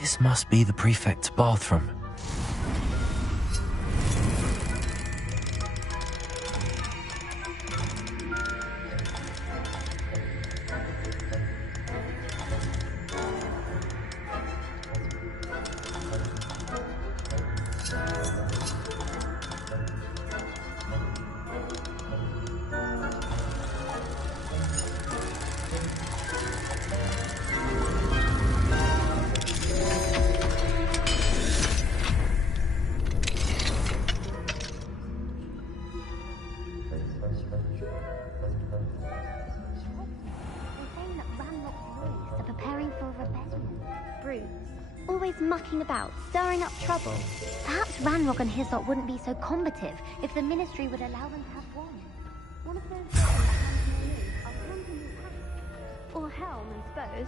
This must be the prefect's bathroom. About, stirring up trouble. Perhaps Ranrock and Hislop wouldn't be so combative if the Ministry would allow them to have one. One of those or Helm, I suppose.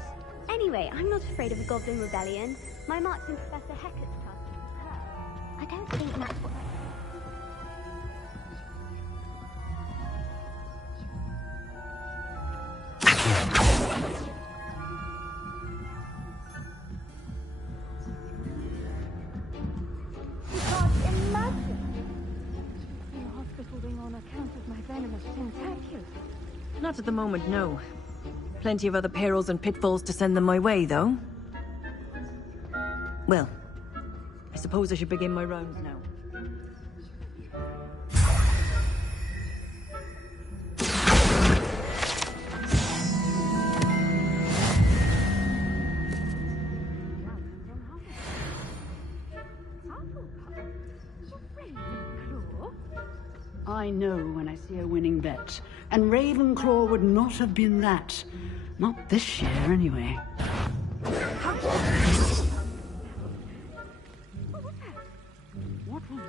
Anyway, I'm not afraid of a Goblin rebellion. My mark's in Professor Hecat's class. I don't think that's what Not at the moment, no. Plenty of other perils and pitfalls to send them my way, though. Well, I suppose I should begin my rounds now. I know when I see a winning bet. And Ravenclaw would not have been that. Not this year, anyway. What was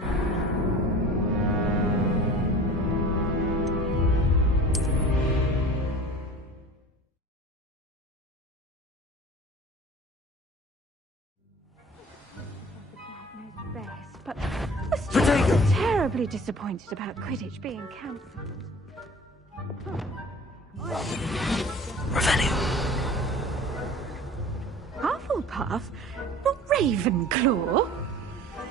that? But I'm terribly disappointed about Quidditch being cancelled. Revelio. Hufflepuff? Not Ravenclaw?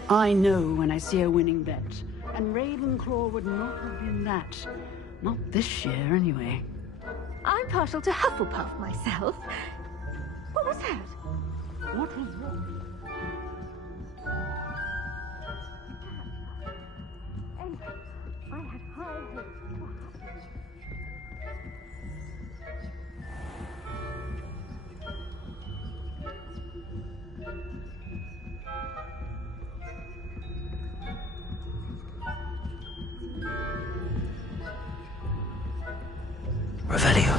I know when I see a winning bet. And Ravenclaw would not have been that. Not this year, anyway. I'm partial to Hufflepuff myself. What was that? What was wrong? Anyway, I had high hopes. Revelio.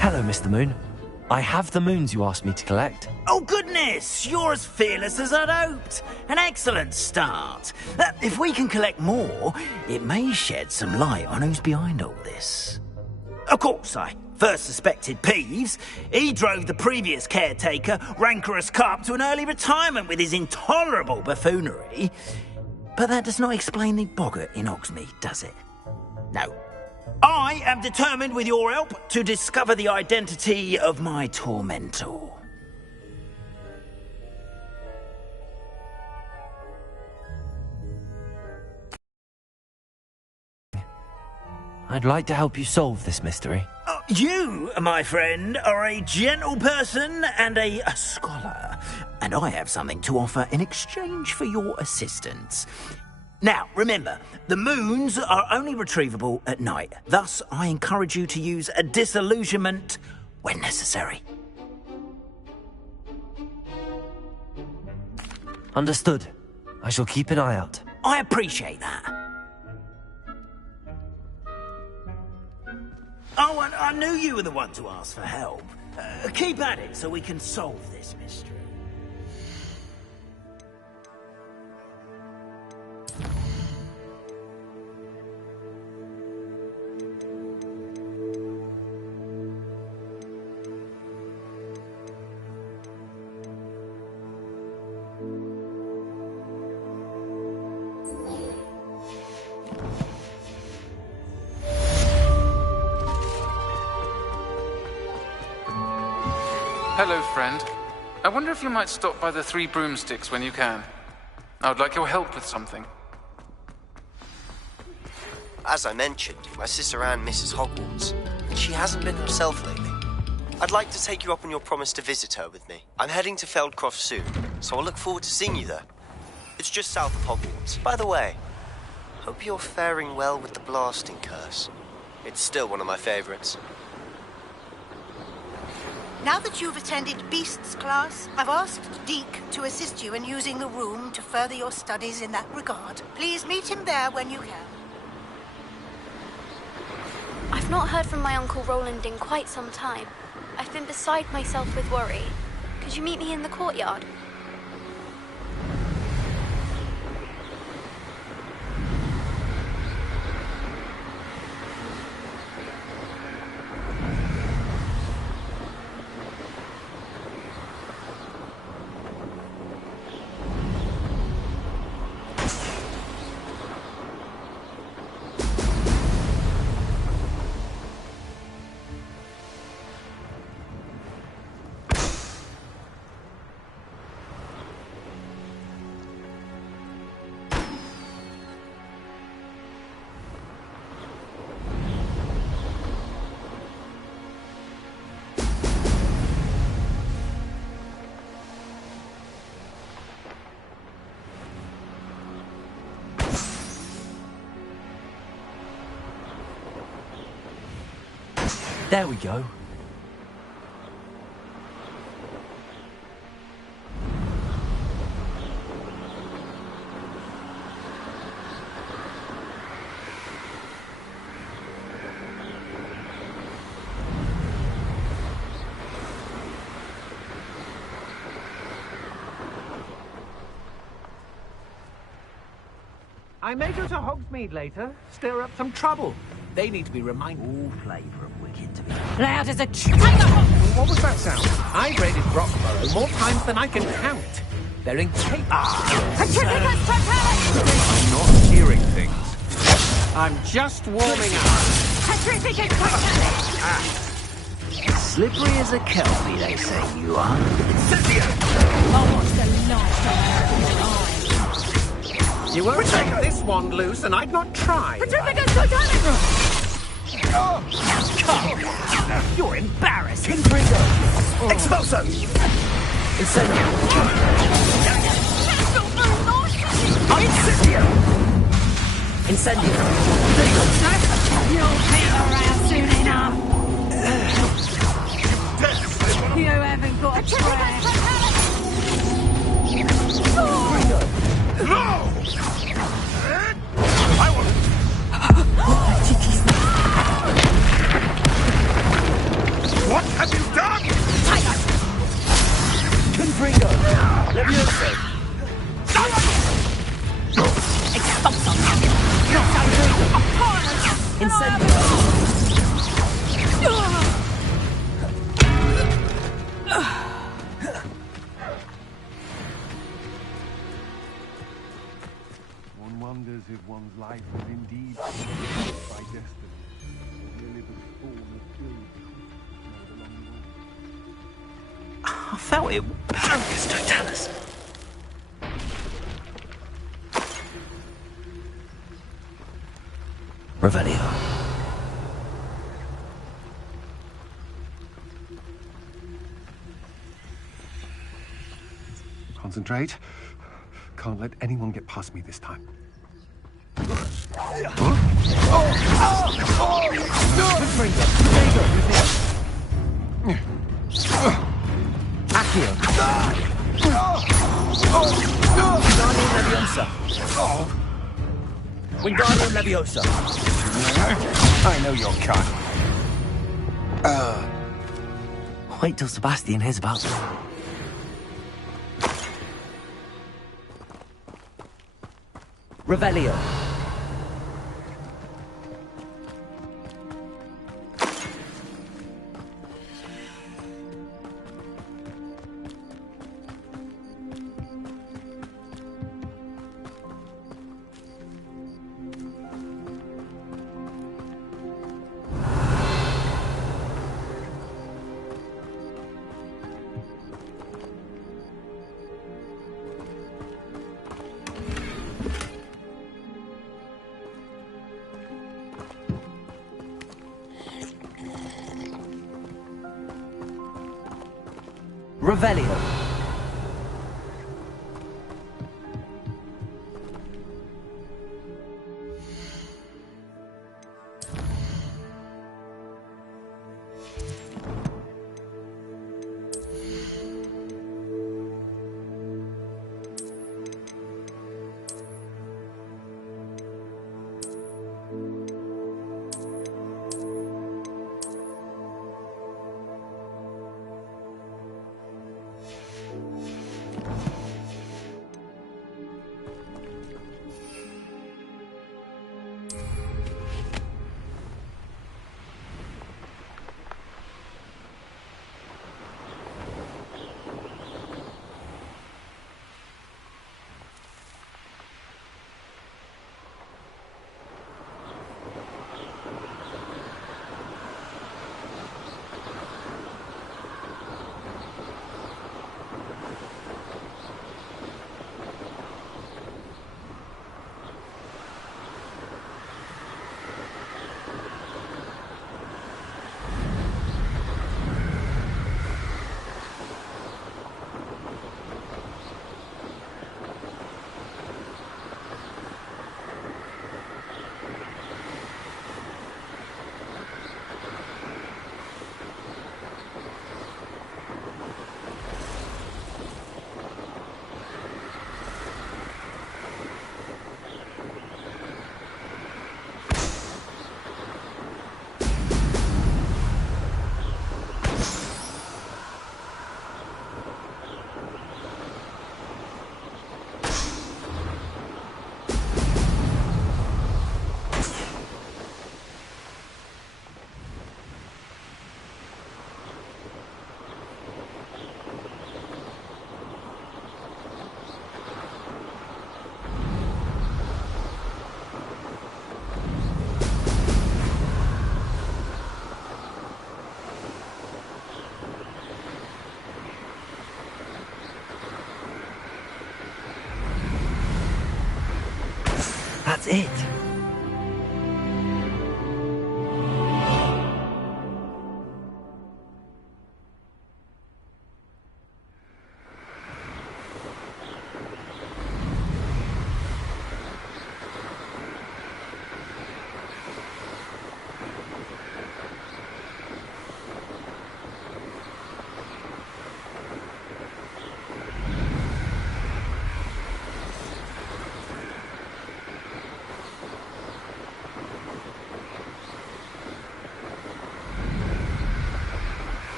Hello, Mr. Moon. I have the moons you asked me to collect. Oh, goodness! You're as fearless as I'd hoped. An excellent start. If we can collect more, it may shed some light on who's behind all this. Of course, I first suspected Peeves. He drove the previous caretaker, Rancorous Carp, to an early retirement with his intolerable buffoonery. But that does not explain the boggart in Hogsmeade, does it? No. I am determined, with your help, to discover the identity of my tormentor. I'd like to help you solve this mystery. You, my friend, are a gentle person and a scholar, and I have something to offer in exchange for your assistance. Now, remember, the moons are only retrievable at night. Thus, I encourage you to use a disillusionment when necessary. Understood. I shall keep an eye out. I appreciate that. Oh, and I knew you were the one to ask for help. Keep at it so we can solve this mystery. Hello, friend. I wonder if you might stop by the Three Broomsticks when you can. I would like your help with something. As I mentioned, my sister Anne misses Hogwarts, and she hasn't been herself lately. I'd like to take you up on your promise to visit her with me. I'm heading to Feldcroft soon, so I'll look forward to seeing you there. It's just south of Hogwarts. By the way, hope you're faring well with the blasting curse. It's still one of my favorites. Now that you've attended Beasts class, I've asked Deke to assist you in using the room to further your studies in that regard. Please meet him there when you can. I've not heard from my Uncle Roland in quite some time. I've been beside myself with worry. Could you meet me in the courtyard? There we go. I may go to Hogsmeade later, stir up some trouble. They need to be reminded. All flavour of wicked to be. Loud as a What was that sound? I've raided Brockborough more times than I can count. They're incapable. Petrificus I'm not hearing things. I'm just warming up. Petrificus Slippery as a kelpie, they say you are. You won't take this wand loose, and I'd not try. Petrificus Titanic! You're embarrassing. Expulso! Incendio! Incendio! Incendio! You'll be around soon enough. You haven't got a track. No! I will... What have you done? Confringo! Levioso! Expulso! Incendio! One wonders if one's life is indeed by destiny, or merely the spawn of ill along the way. I felt it. Focus, Totalis. Revelio. Concentrate. Can't let anyone get past me this time. Accio. Wingardium Leviosa. Wingardium Leviosa. I know your kind. Wait till Sebastian hears about this. Revelio. Revelio. That's it.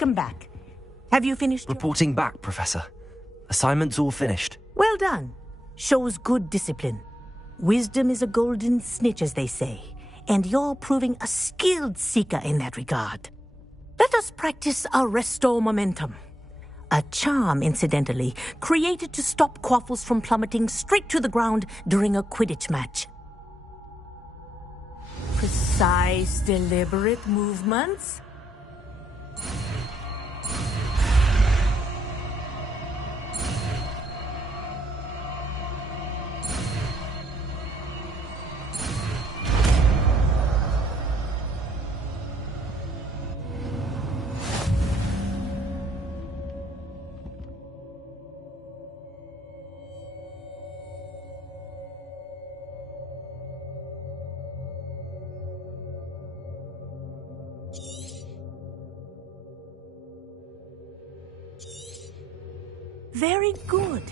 Welcome back. Have you finished? Reporting back, Professor. Assignment's all finished. Well done. Shows good discipline. Wisdom is a golden snitch, as they say, and you're proving a skilled seeker in that regard. Let us practice Arresto Momentum. A charm, incidentally, created to stop Quaffles from plummeting straight to the ground during a Quidditch match. Precise, deliberate movements. Very good.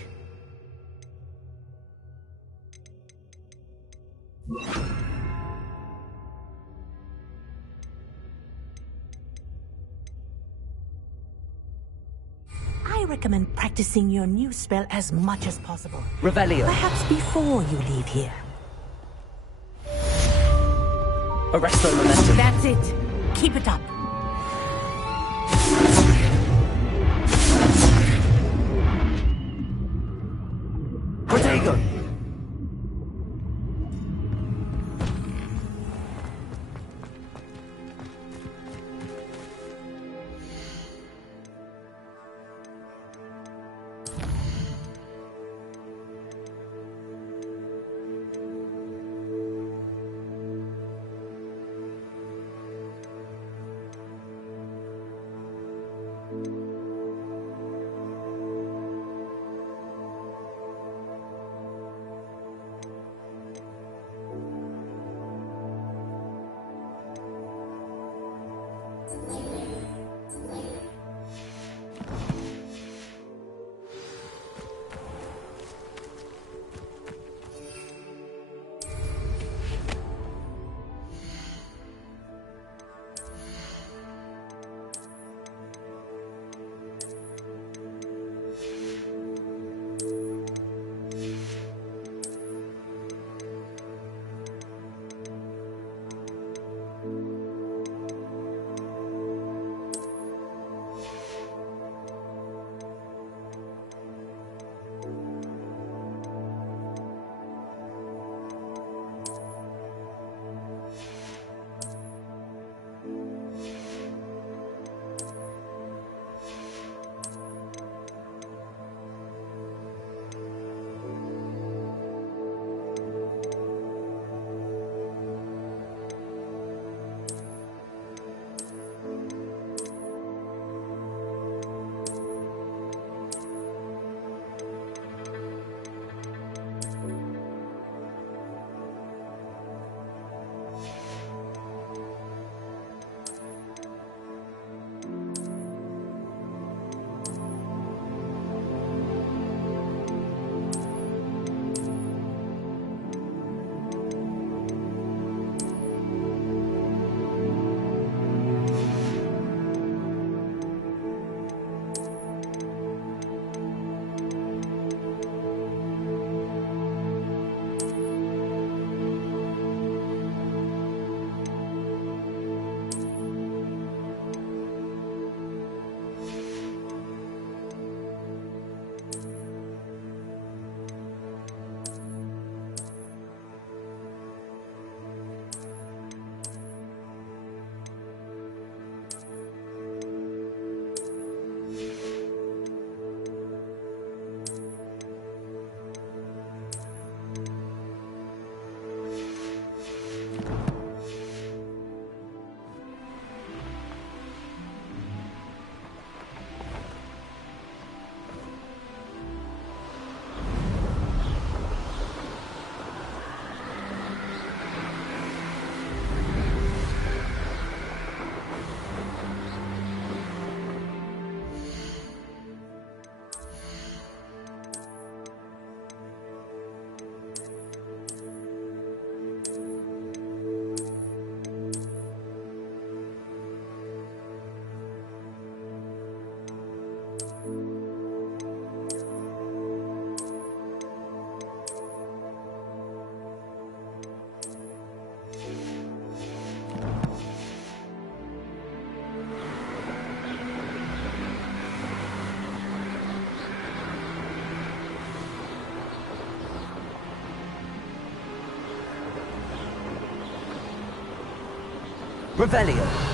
I recommend practicing your new spell as much as possible. Revelio. Perhaps before you leave here. Arresto Momentum. That's it. Keep it up. Protego. Revelio.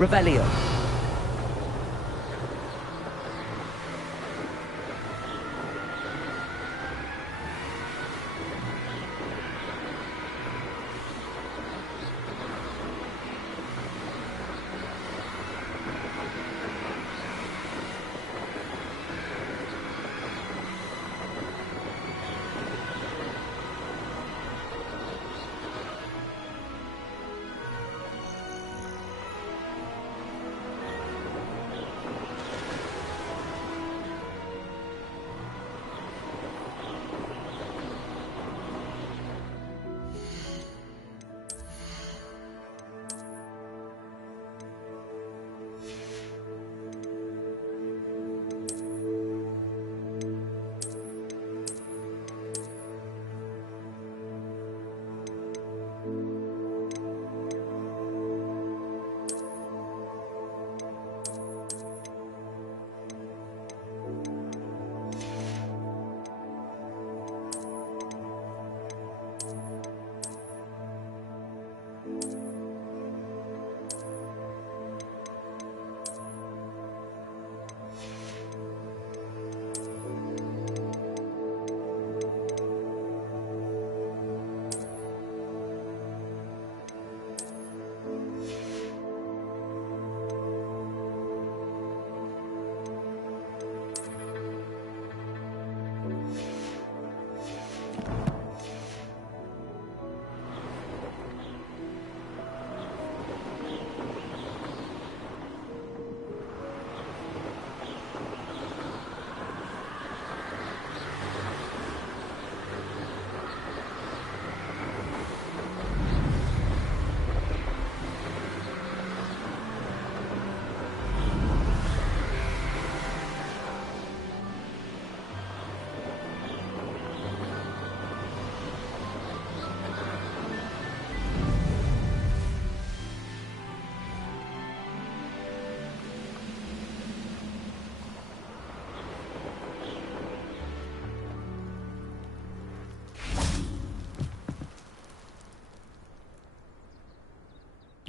Revelio.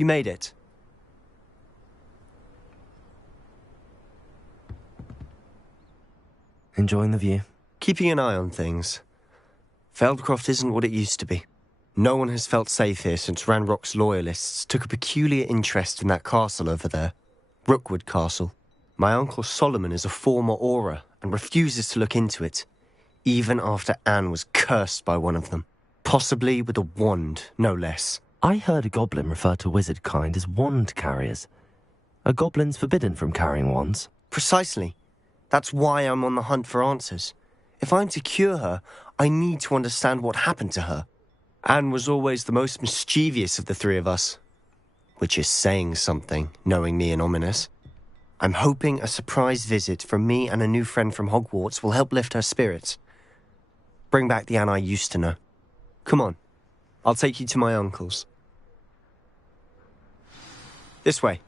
You made it. Enjoying the view? Keeping an eye on things. Feldcroft isn't what it used to be. No one has felt safe here since Ranrock's loyalists took a peculiar interest in that castle over there. Rookwood Castle. My uncle Solomon is a former Auror and refuses to look into it, even after Anne was cursed by one of them. Possibly with a wand, no less. I heard a goblin refer to wizard kind as wand carriers. Are goblins forbidden from carrying wands? Precisely. That's why I'm on the hunt for answers. If I'm to cure her, I need to understand what happened to her. Anne was always the most mischievous of the three of us. Which is saying something, knowing me and Ominis. I'm hoping a surprise visit from me and a new friend from Hogwarts will help lift her spirits. Bring back the Anne I used to know. Come on, I'll take you to my uncle's. This way.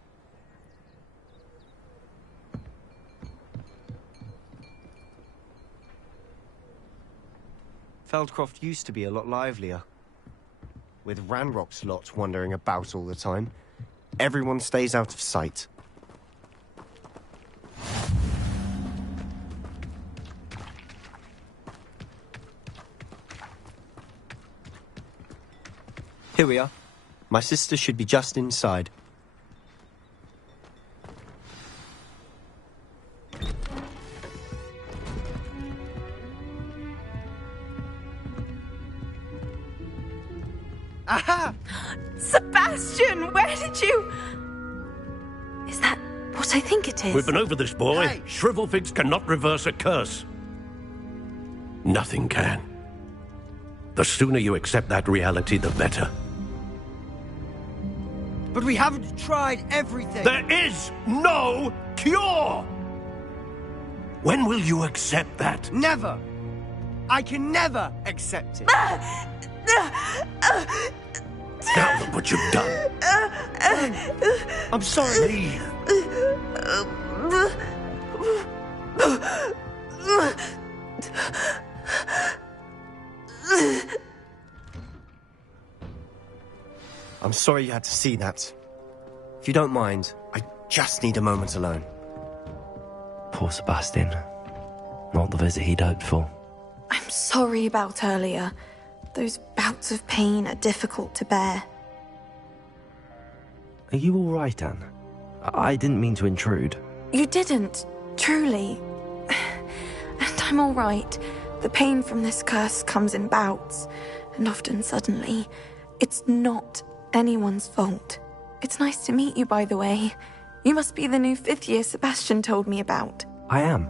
Feldcroft used to be a lot livelier. With Ranrock's lot wandering about all the time, everyone stays out of sight. Here we are. My sister should be just inside. Aha! Sebastian, where did you... Is that what I think it is? We've been over this, boy. Hey. Shrivelfigs cannot reverse a curse. Nothing can. The sooner you accept that reality, the better. But we haven't tried everything. There is no cure! When will you accept that? Never. I can never accept it. Now look what you've done. I'm sorry. Leave. I'm sorry you had to see that. If you don't mind, I just need a moment alone. Poor Sebastian. Not the visit he'd hoped for. I'm sorry about earlier. Those bouts of pain are difficult to bear. Are you all right, Anne? I didn't mean to intrude. You didn't, truly. And I'm all right. The pain from this curse comes in bouts, and often suddenly. It's not anyone's fault. It's nice to meet you, by the way. You must be the new 5th year Sebastian told me about. I am.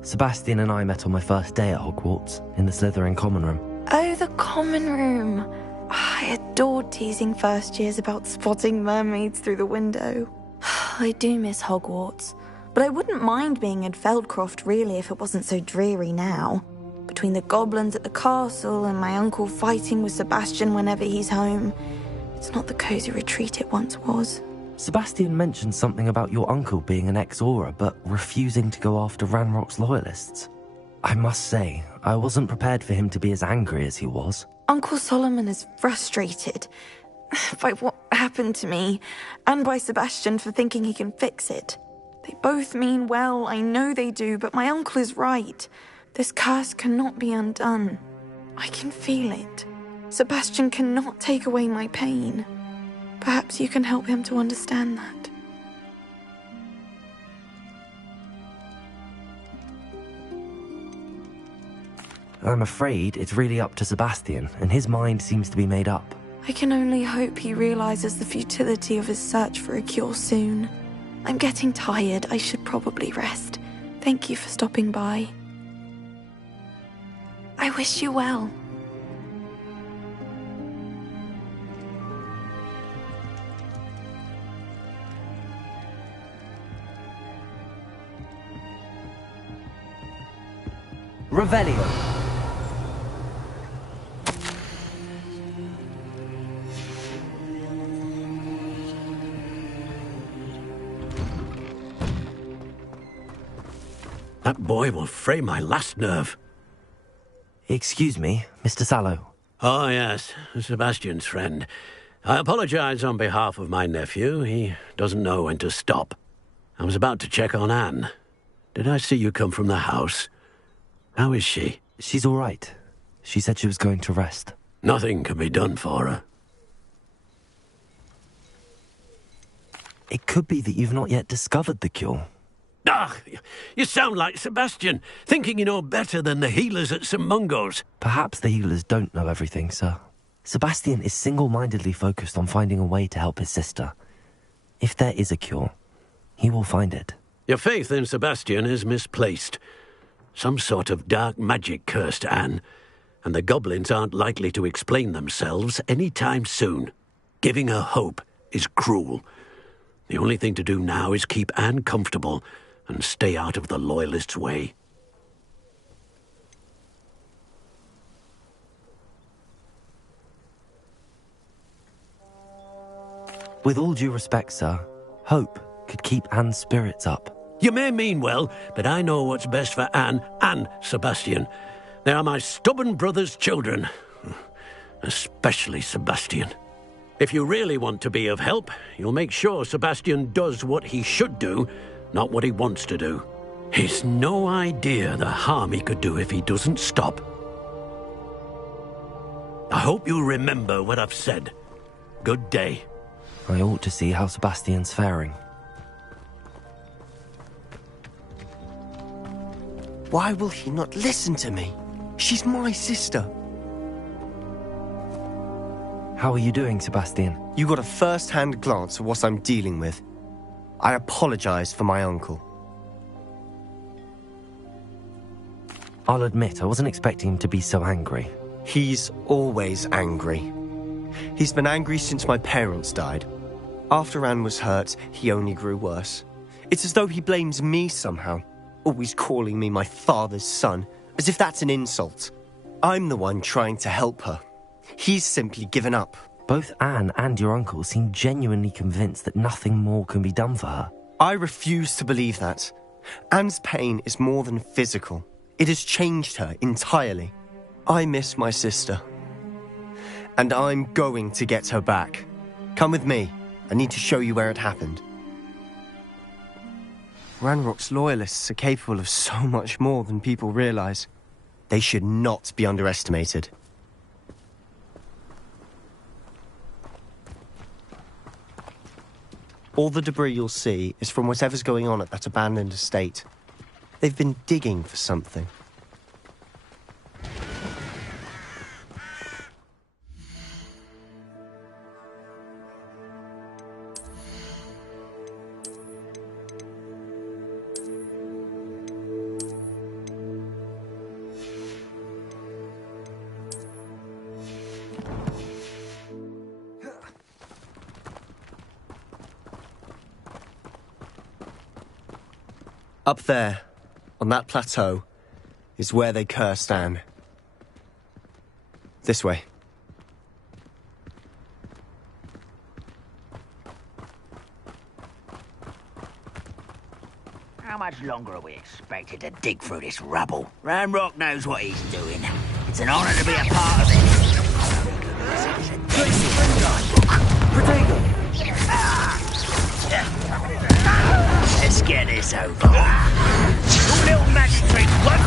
Sebastian and I met on my first day at Hogwarts, in the Slytherin common room. Oh, the common room. I adored teasing first years about spotting mermaids through the window. I do miss Hogwarts, but I wouldn't mind being in Feldcroft really if it wasn't so dreary now. Between the goblins at the castle and my uncle fighting with Sebastian whenever he's home, it's not the cozy retreat it once was. Sebastian mentioned something about your uncle being an ex-Auror, but refusing to go after Ranrock's loyalists. I must say, I wasn't prepared for him to be as angry as he was. Uncle Solomon is frustrated by what happened to me, and by Sebastian for thinking he can fix it. They both mean well, I know they do, but my uncle is right. This curse cannot be undone. I can feel it. Sebastian cannot take away my pain. Perhaps you can help him to understand that. I'm afraid it's really up to Sebastian, and his mind seems to be made up. I can only hope he realizes the futility of his search for a cure soon. I'm getting tired. I should probably rest. Thank you for stopping by. I wish you well. Revelio. That boy will fray my last nerve. Excuse me, Mr. Sallow. Oh, yes, Sebastian's friend. I apologize on behalf of my nephew. He doesn't know when to stop. I was about to check on Anne. Did I see you come from the house? How is she? She's all right. She said she was going to rest. Nothing can be done for her. It could be that you've not yet discovered the cure. Ah, you sound like Sebastian, thinking you know better than the healers at St. Mungo's. Perhaps the healers don't know everything, sir. Sebastian is single-mindedly focused on finding a way to help his sister. If there is a cure, he will find it. Your faith in Sebastian is misplaced. Some sort of dark magic cursed Anne, and the goblins aren't likely to explain themselves any time soon. Giving her hope is cruel. The only thing to do now is keep Anne comfortable and stay out of the Loyalists' way. With all due respect, sir, hope could keep Anne's spirits up. You may mean well, but I know what's best for Anne and Sebastian. They are my stubborn brother's children. Especially Sebastian. If you really want to be of help, you'll make sure Sebastian does what he should do, not what he wants to do. He's no idea the harm he could do if he doesn't stop. I hope you'll remember what I've said. Good day. I ought to see how Sebastian's faring. Why will he not listen to me? She's my sister. How are you doing, Sebastian? You got a first-hand glance at what I'm dealing with. I apologize for my uncle. I'll admit, I wasn't expecting him to be so angry. He's always angry. He's been angry since my parents died. After Anne was hurt, he only grew worse. It's as though he blames me somehow, always calling me my father's son, as if that's an insult. I'm the one trying to help her. He's simply given up. Both Anne and your uncle seem genuinely convinced that nothing more can be done for her. I refuse to believe that. Anne's pain is more than physical. It has changed her entirely. I miss my sister. And I'm going to get her back. Come with me. I need to show you where it happened. Ranrock's loyalists are capable of so much more than people realize. They should not be underestimated. All the debris you'll see is from whatever's going on at that abandoned estate. They've been digging for something. Up there, on that plateau, is where they cursed Anne. This way. How much longer are we expected to dig through this rubble? Ranrock knows what he's doing. It's an honor to be a part of it. Let's get this over. Little magic trick, what?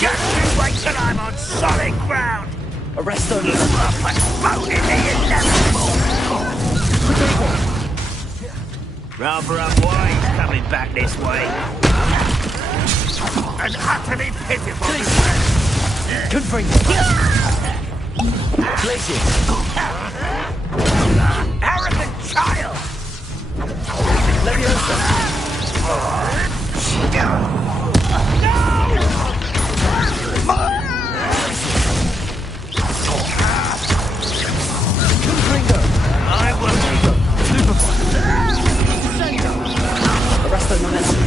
Just you wait till I'm on solid ground. Arrest them. You up and bone in the inevitable. Rather unwise coming back this way. An utterly pitiful disgrace. Confringo. Glacier. Arrogant child. Leviosa. Confringo. I will Arrest the momentum.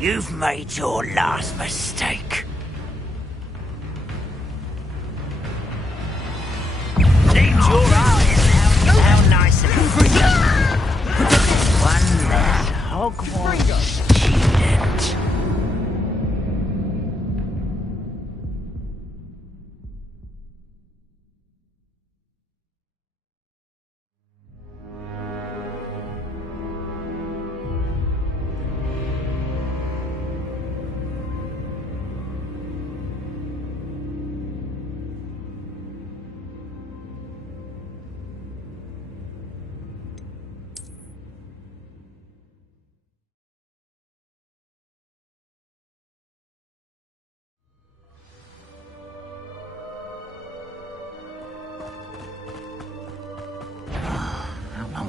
You've made your last mistake. Seems your eyes how nice and one less Hogwarts student.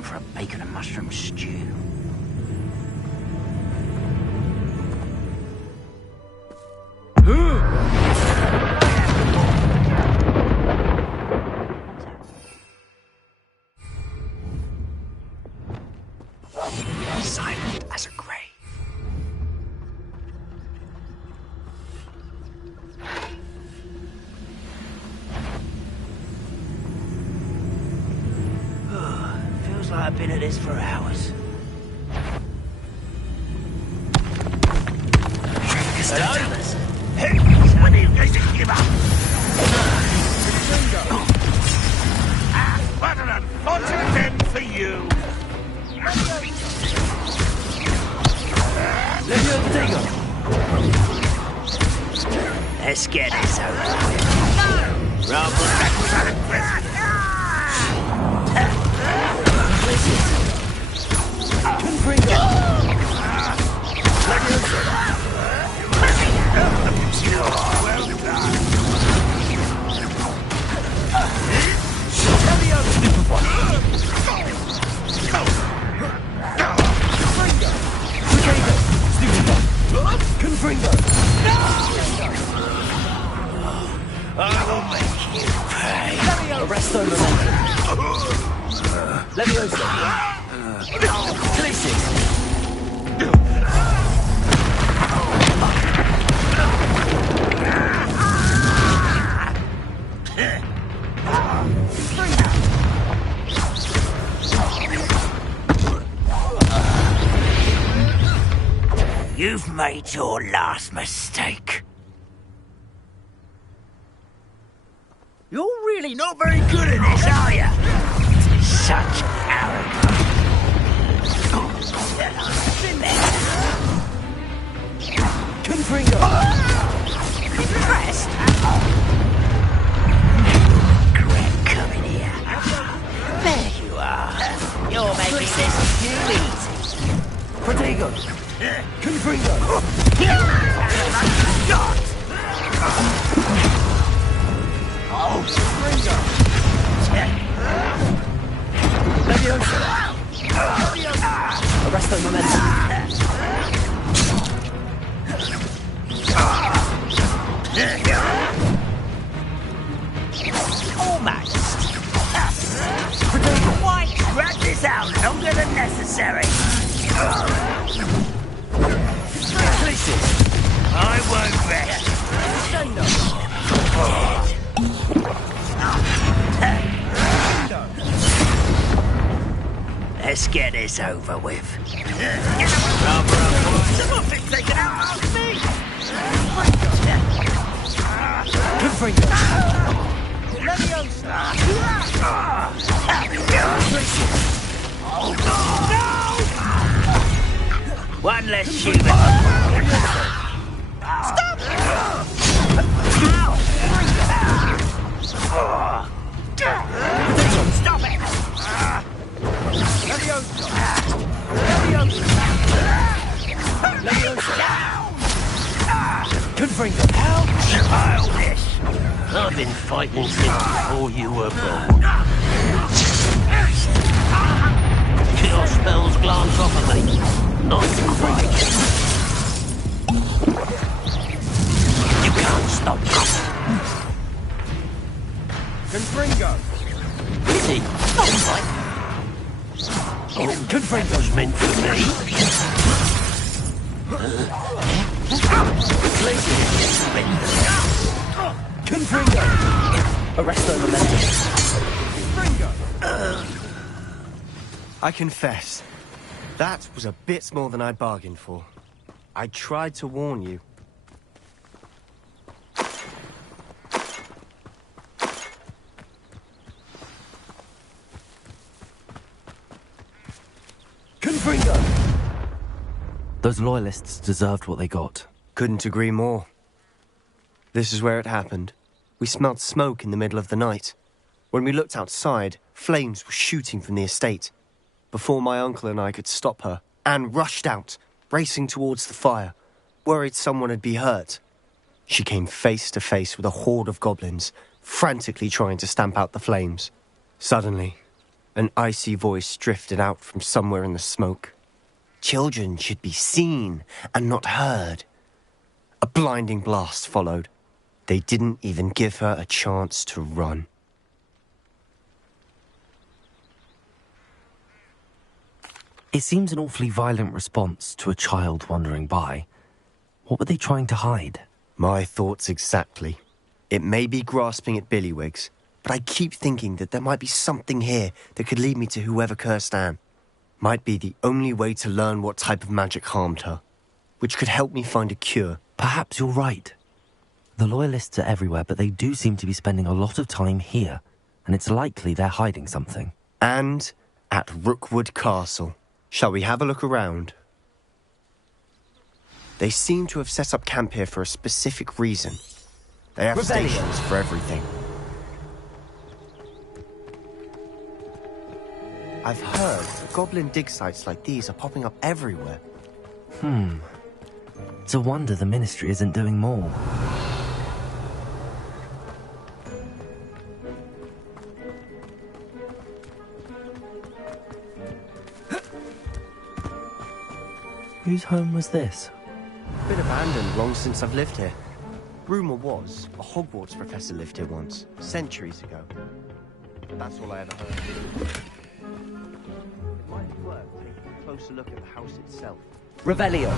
For a bacon and mushroom stew. Silent as a grave. I've been at this for hours. Hey, what are you guys to give up? What an unfortunate end for you! Arresto momentum. Leviosa. Glacis. You've made your last mistake. You're really not very good at this, are you? Such arrogance. Confringo. Impressed? Regret coming here. There you are. You're making this too easy. Protego. Confringo. Oh, Confringo. Leviosa. Arresto momentum. Almost. Why drag this out longer than necessary? I won't rest. Let's get this over with. Someone thinks they can outlast me. Confringo. Leviosa. One less human. Stop! Stop it! Leviosa. Confringo. Childish. I've been fighting since before you were born. Your spells glance off of me. Not quite. You can't stop me. Confringo. Pity. Not quite. Oh, Confringo's meant for me. Confringo. Arresto momentum. I confess, that was a bit more than I bargained for. I tried to warn you. Confringo! Those loyalists deserved what they got. Couldn't agree more. This is where it happened. We smelled smoke in the middle of the night. When we looked outside, flames were shooting from the estate. Before my uncle and I could stop her, Anne rushed out, racing towards the fire, worried someone had been hurt. She came face to face with a horde of goblins, frantically trying to stamp out the flames. Suddenly, an icy voice drifted out from somewhere in the smoke. Children should be seen and not heard. A blinding blast followed. They didn't even give her a chance to run. It seems an awfully violent response to a child wandering by. What were they trying to hide? My thoughts exactly. It may be grasping at Billywigs, but I keep thinking that there might be something here that could lead me to whoever cursed Anne. Might be the only way to learn what type of magic harmed her, which could help me find a cure. Perhaps you're right. The Loyalists are everywhere, but they do seem to be spending a lot of time here, and it's likely they're hiding something. And at Rookwood Castle. Shall we have a look around? They seem to have set up camp here for a specific reason. They have stations for everything. I've heard goblin dig sites like these are popping up everywhere. It's a wonder the Ministry isn't doing more. Whose home was this? Been abandoned long since I've lived here. Rumour was a Hogwarts professor lived here once, centuries ago. That's all I ever heard. It might be worth taking a closer look at the house itself. Revelio.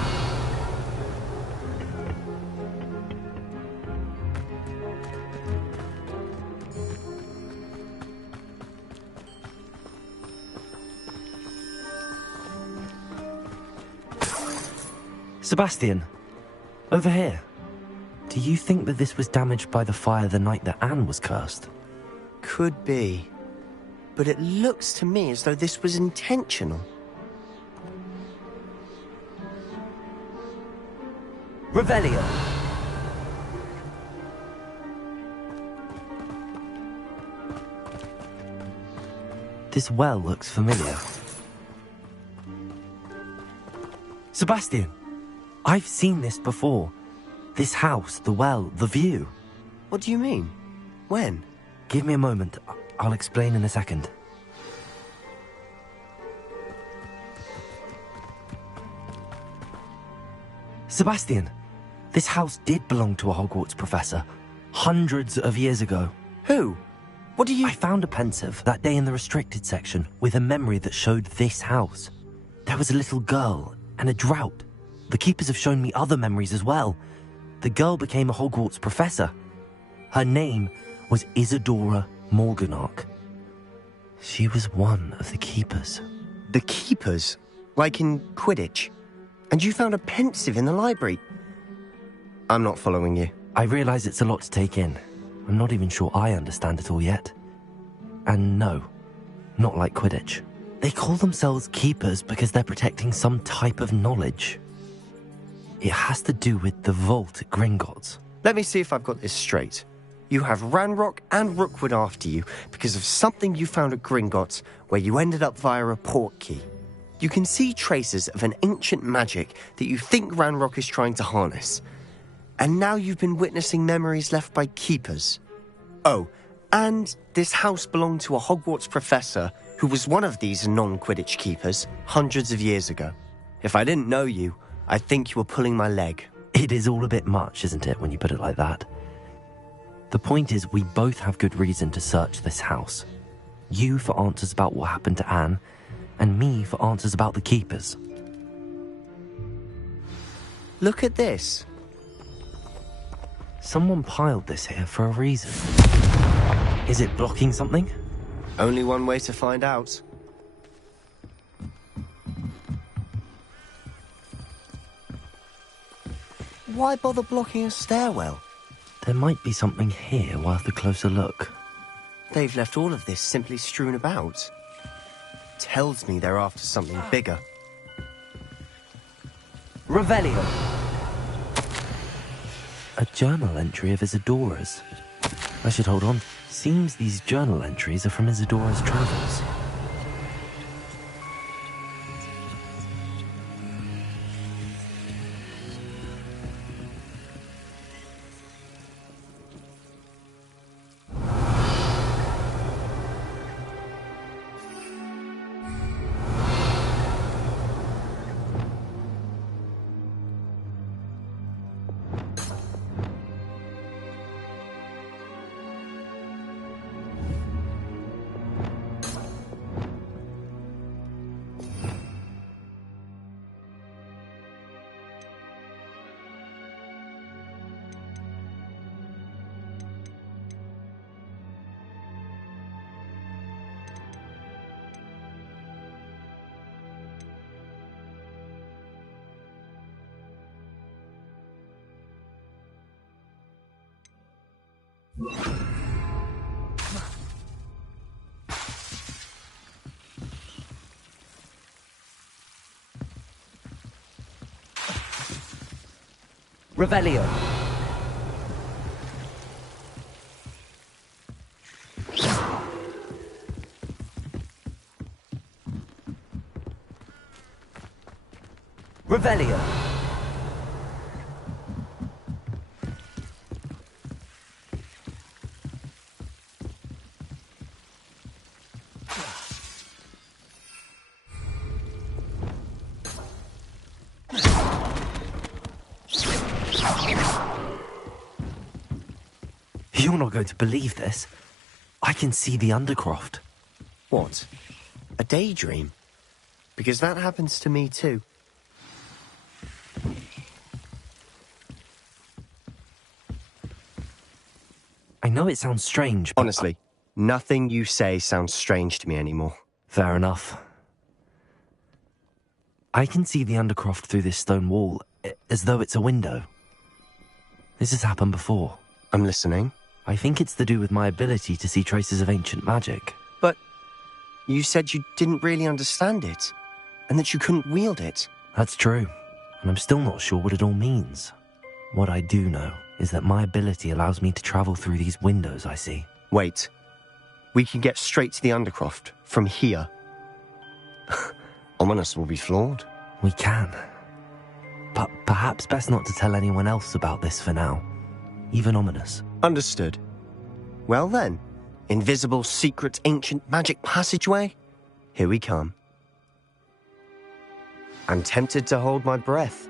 Sebastian, over here. Do you think that this was damaged by the fire the night that Anne was cursed? Could be. But it looks to me as though this was intentional. Revelio. This well looks familiar. Sebastian, I've seen this before. This house, the well, the view. What do you mean? When? Give me a moment. I'll explain in a second. Sebastian, this house did belong to a Hogwarts professor. Hundreds of years ago. Who? What do you... I found a pensive that day in the restricted section with a memory that showed this house. There was a little girl and a drought. The keepers have shown me other memories as well. The girl became a Hogwarts professor. Her name was Isadora Morganach. She was one of the keepers. The keepers? Like in Quidditch? And you found a pensive in the library? I'm not following you. I realize it's a lot to take in. I'm not even sure I understand it all yet. And no, not like Quidditch. They call themselves keepers because they're protecting some type of knowledge. It has to do with the vault at Gringotts. Let me see if I've got this straight. You have Ranrock and Rookwood after you because of something you found at Gringotts where you ended up via a portkey. You can see traces of an ancient magic that you think Ranrock is trying to harness. And now you've been witnessing memories left by keepers. Oh, and this house belonged to a Hogwarts professor who was one of these non-Quidditch keepers hundreds of years ago. If I didn't know you, I'd think you were pulling my leg. It is all a bit much, isn't it, when you put it like that? The point is, we both have good reason to search this house. You for answers about what happened to Anne, and me for answers about the keepers. Look at this. Someone piled this here for a reason. Is it blocking something? Only one way to find out. Why bother blocking a stairwell? There might be something here worth a closer look. They've left all of this simply strewn about. Tells me they're after something bigger. Revelio. A journal entry of Isadora's. I should hold on. Seems these journal entries are from Isadora's travels. Revelio. Revelio. You're not going to believe this. I I can see the Undercroft. What? A daydream? Because that happens to me too. I know it sounds strange, but... Honestly, nothing you say sounds strange to me anymore. Fair enough. I can see the Undercroft through this stone wall, as though it's a window. This has happened before. I'm listening. I think it's to do with my ability to see traces of ancient magic. But you said you didn't really understand it, and that you couldn't wield it. That's true, and I'm still not sure what it all means. What I do know is that my ability allows me to travel through these windows I see. Wait. We can get straight to the Undercroft from here. Ominis will be floored. We can. But perhaps best not to tell anyone else about this for now. Even Ominis. Understood. Well then, invisible, secret, ancient magic passageway? Here we come. I'm tempted to hold my breath.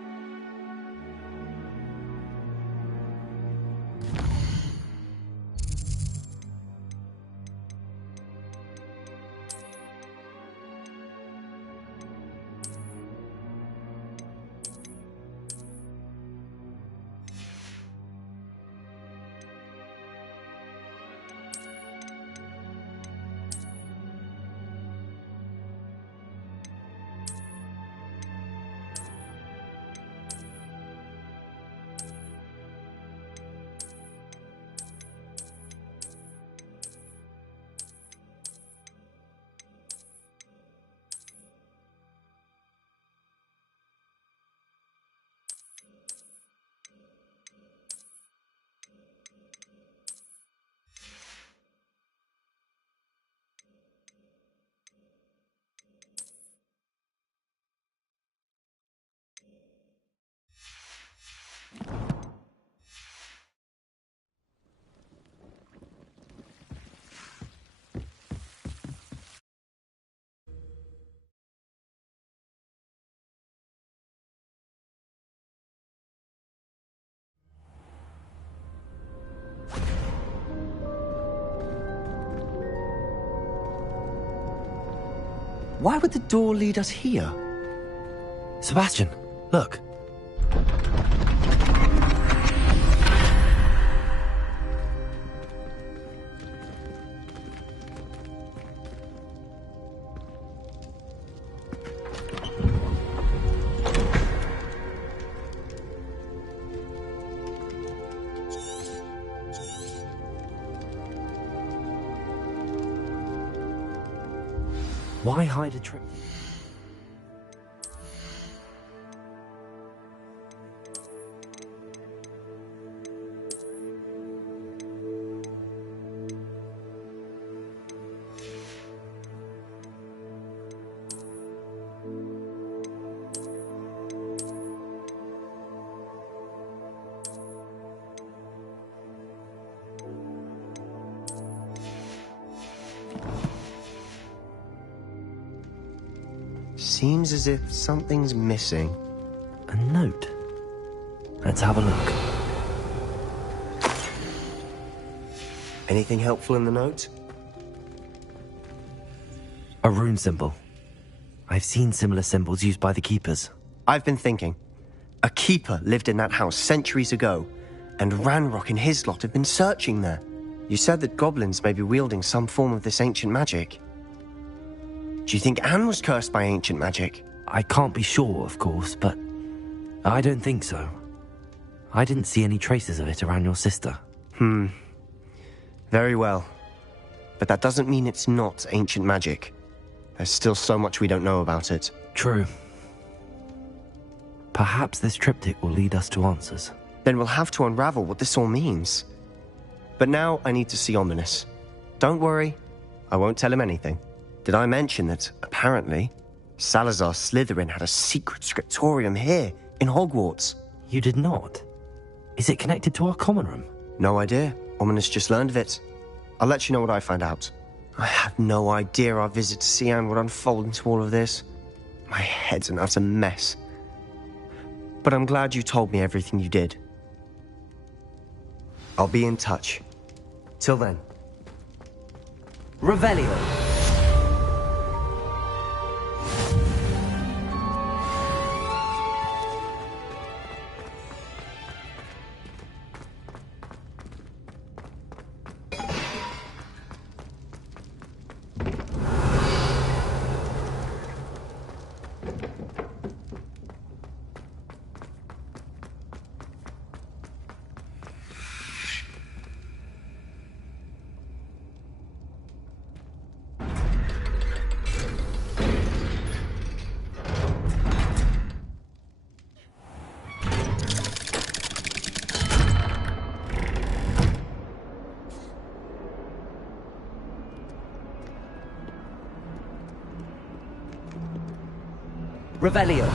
Why would the door lead us here? Sebastian, look. Why hide a trip? Seems as if something's missing. A note. Let's have a look. Anything helpful in the note? A rune symbol. I've seen similar symbols used by the Keepers. I've been thinking. A Keeper lived in that house centuries ago, and Ranrock and his lot have been searching there. You said that goblins may be wielding some form of this ancient magic. Do you think Anne was cursed by ancient magic? I can't be sure, of course, but I don't think so. I didn't see any traces of it around your sister. Very well. But that doesn't mean it's not ancient magic. There's still so much we don't know about it. True. Perhaps this triptych will lead us to answers. Then we'll have to unravel what this all means. But now I need to see Ominis. Don't worry, I won't tell him anything. Did I mention that, apparently, Salazar Slytherin had a secret scriptorium here, in Hogwarts? You did not? Is it connected to our common room? No idea. Ominis just learned of it. I'll let you know what I find out. I had no idea our visit to Cian would unfold into all of this. My head's an utter mess. But I'm glad you told me everything you did. I'll be in touch. Till then. Revelio. Revelio.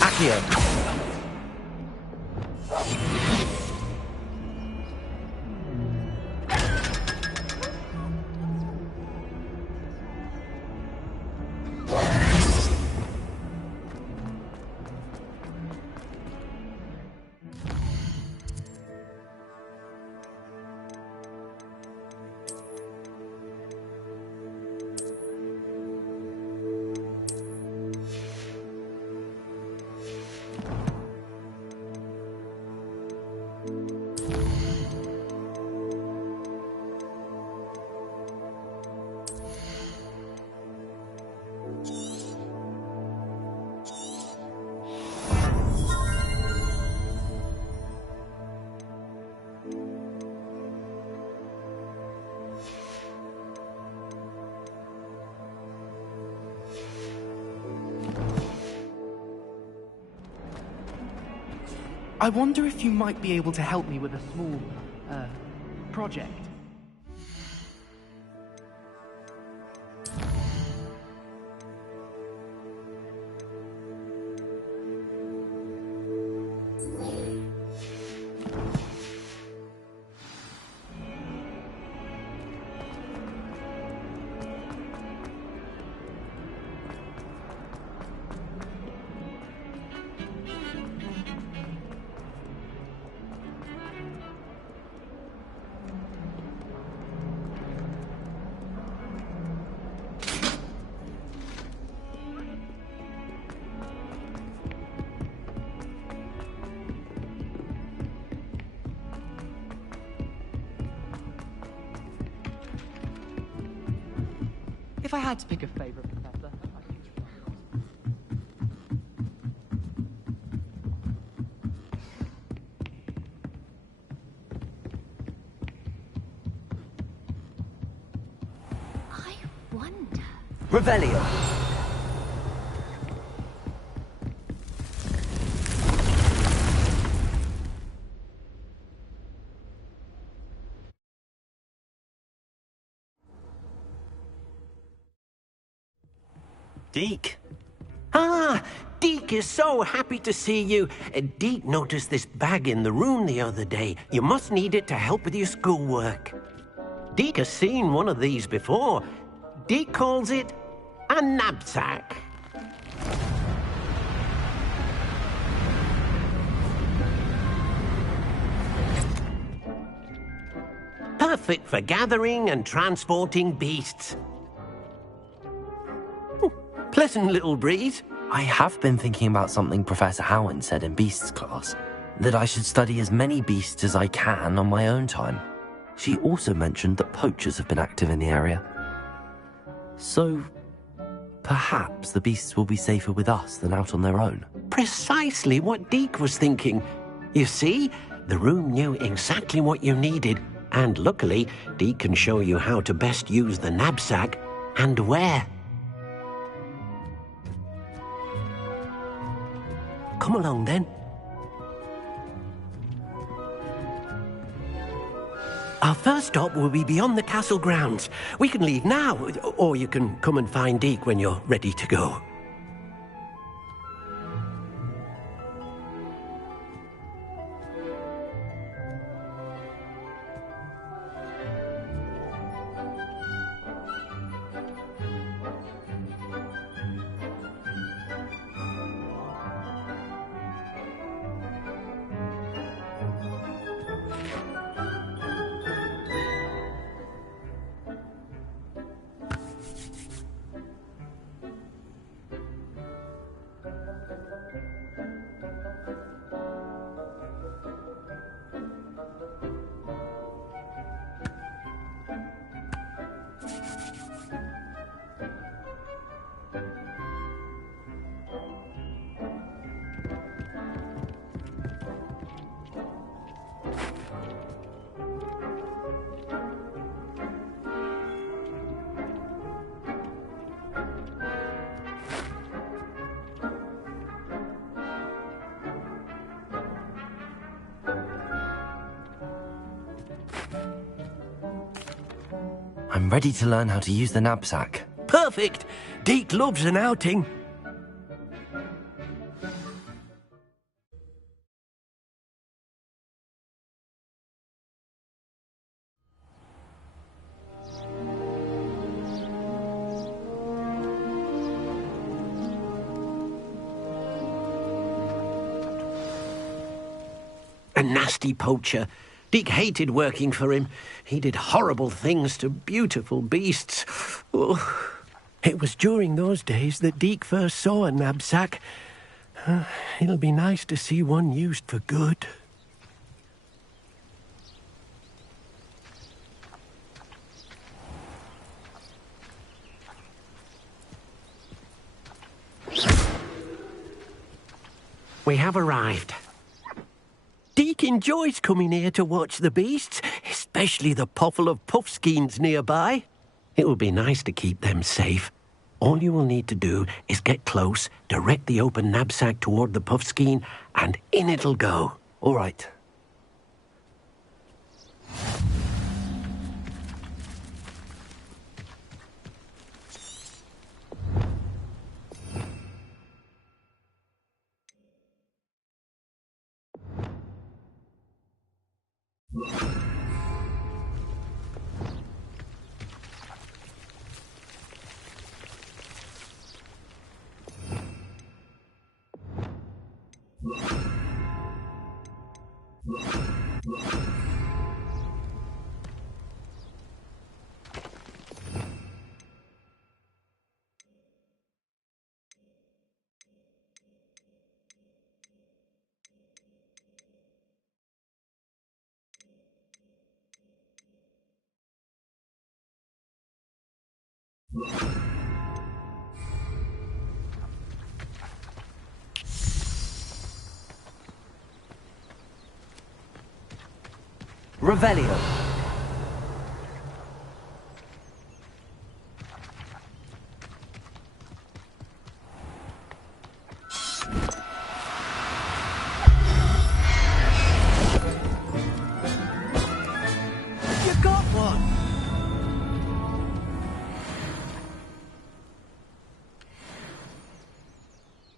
Accio. I wonder if you might be able to help me with a small, project. If I had to pick a favorite professor, I wonder. Revelio. Deke. Ah, Deke is so happy to see you. Deke noticed this bag in the room the other day. You must need it to help with your schoolwork. Deke has seen one of these before. Deke calls it a knapsack. Perfect for gathering and transporting beasts. Pleasant little breeze. I have been thinking about something Professor Howard said in Beasts class, that I should study as many beasts as I can on my own time. She also mentioned that poachers have been active in the area. So, perhaps the beasts will be safer with us than out on their own. Precisely what Deke was thinking. You see, the room knew exactly what you needed, and luckily, Deke can show you how to best use the knapsack and where. Come along, then. Our first stop will be beyond the castle grounds. We can leave now, or you can come and find Deek when you're ready to go. I'm ready to learn how to use the knapsack. Perfect! Deek loves an outing. A nasty poacher. Deek hated working for him. He did horrible things to beautiful beasts. Oh. It was during those days that Deek first saw a knapsack. It'll be nice to see one used for good. We have arrived. Deek enjoys coming here to watch the beasts, especially the potful of puffskeins nearby. It will be nice to keep them safe. All you will need to do is get close, direct the open knapsack toward the puffskein, and in it'll go. All right. Revelio. You got one!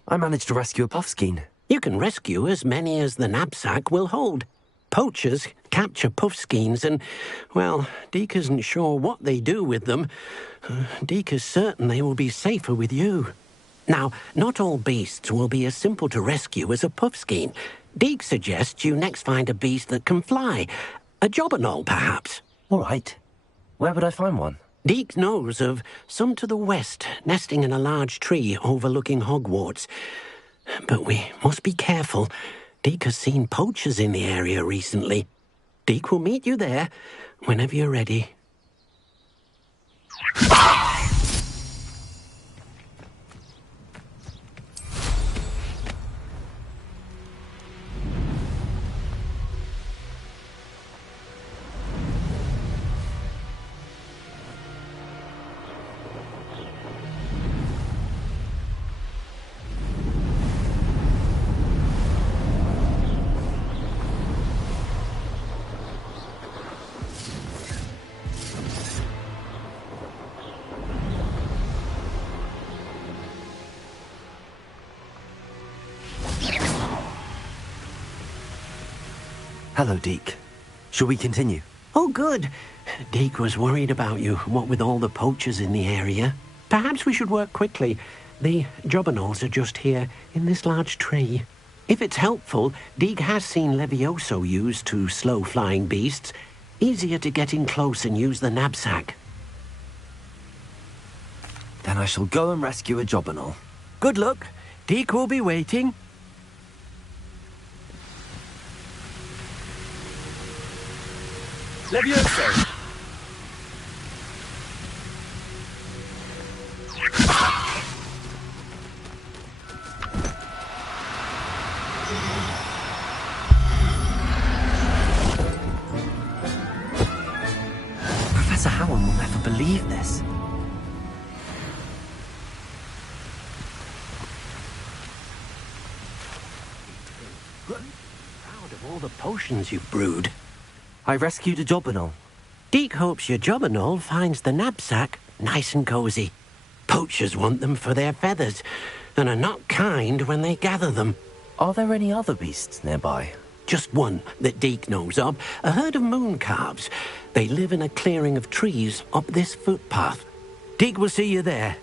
I managed to rescue a puffskein. You can rescue as many as the knapsack will hold. Poachers capture puffskeins and, well, Deek isn't sure what they do with them. Deek is certain they will be safer with you. Now, not all beasts will be as simple to rescue as a puffskein. Deek suggests you next find a beast that can fly. A jobberknoll, perhaps. All right. Where would I find one? Deek knows of some to the west, nesting in a large tree overlooking Hogwarts. But we must be careful. Deek has seen poachers in the area recently. Deek will meet you there whenever you're ready. Hello, Deke. Shall we continue? Oh, good. Deke was worried about you, what with all the poachers in the area. Perhaps we should work quickly. The Jobberknolls are just here, in this large tree. If it's helpful, Deke has seen Levioso used to slow flying beasts. Easier to get in close and use the knapsack. Then I shall go and rescue a Jobberknoll. Good luck. Deke will be waiting. Levioso! Professor Howard will never believe this. Proud of all the potions you've brewed. I rescued a Jobberknoll. Deke hopes your Jobberknoll finds the knapsack nice and cozy. Poachers want them for their feathers, and are not kind when they gather them. Are there any other beasts nearby? Just one that Deke knows of, a herd of moon calves. They live in a clearing of trees up this footpath. Deke will see you there.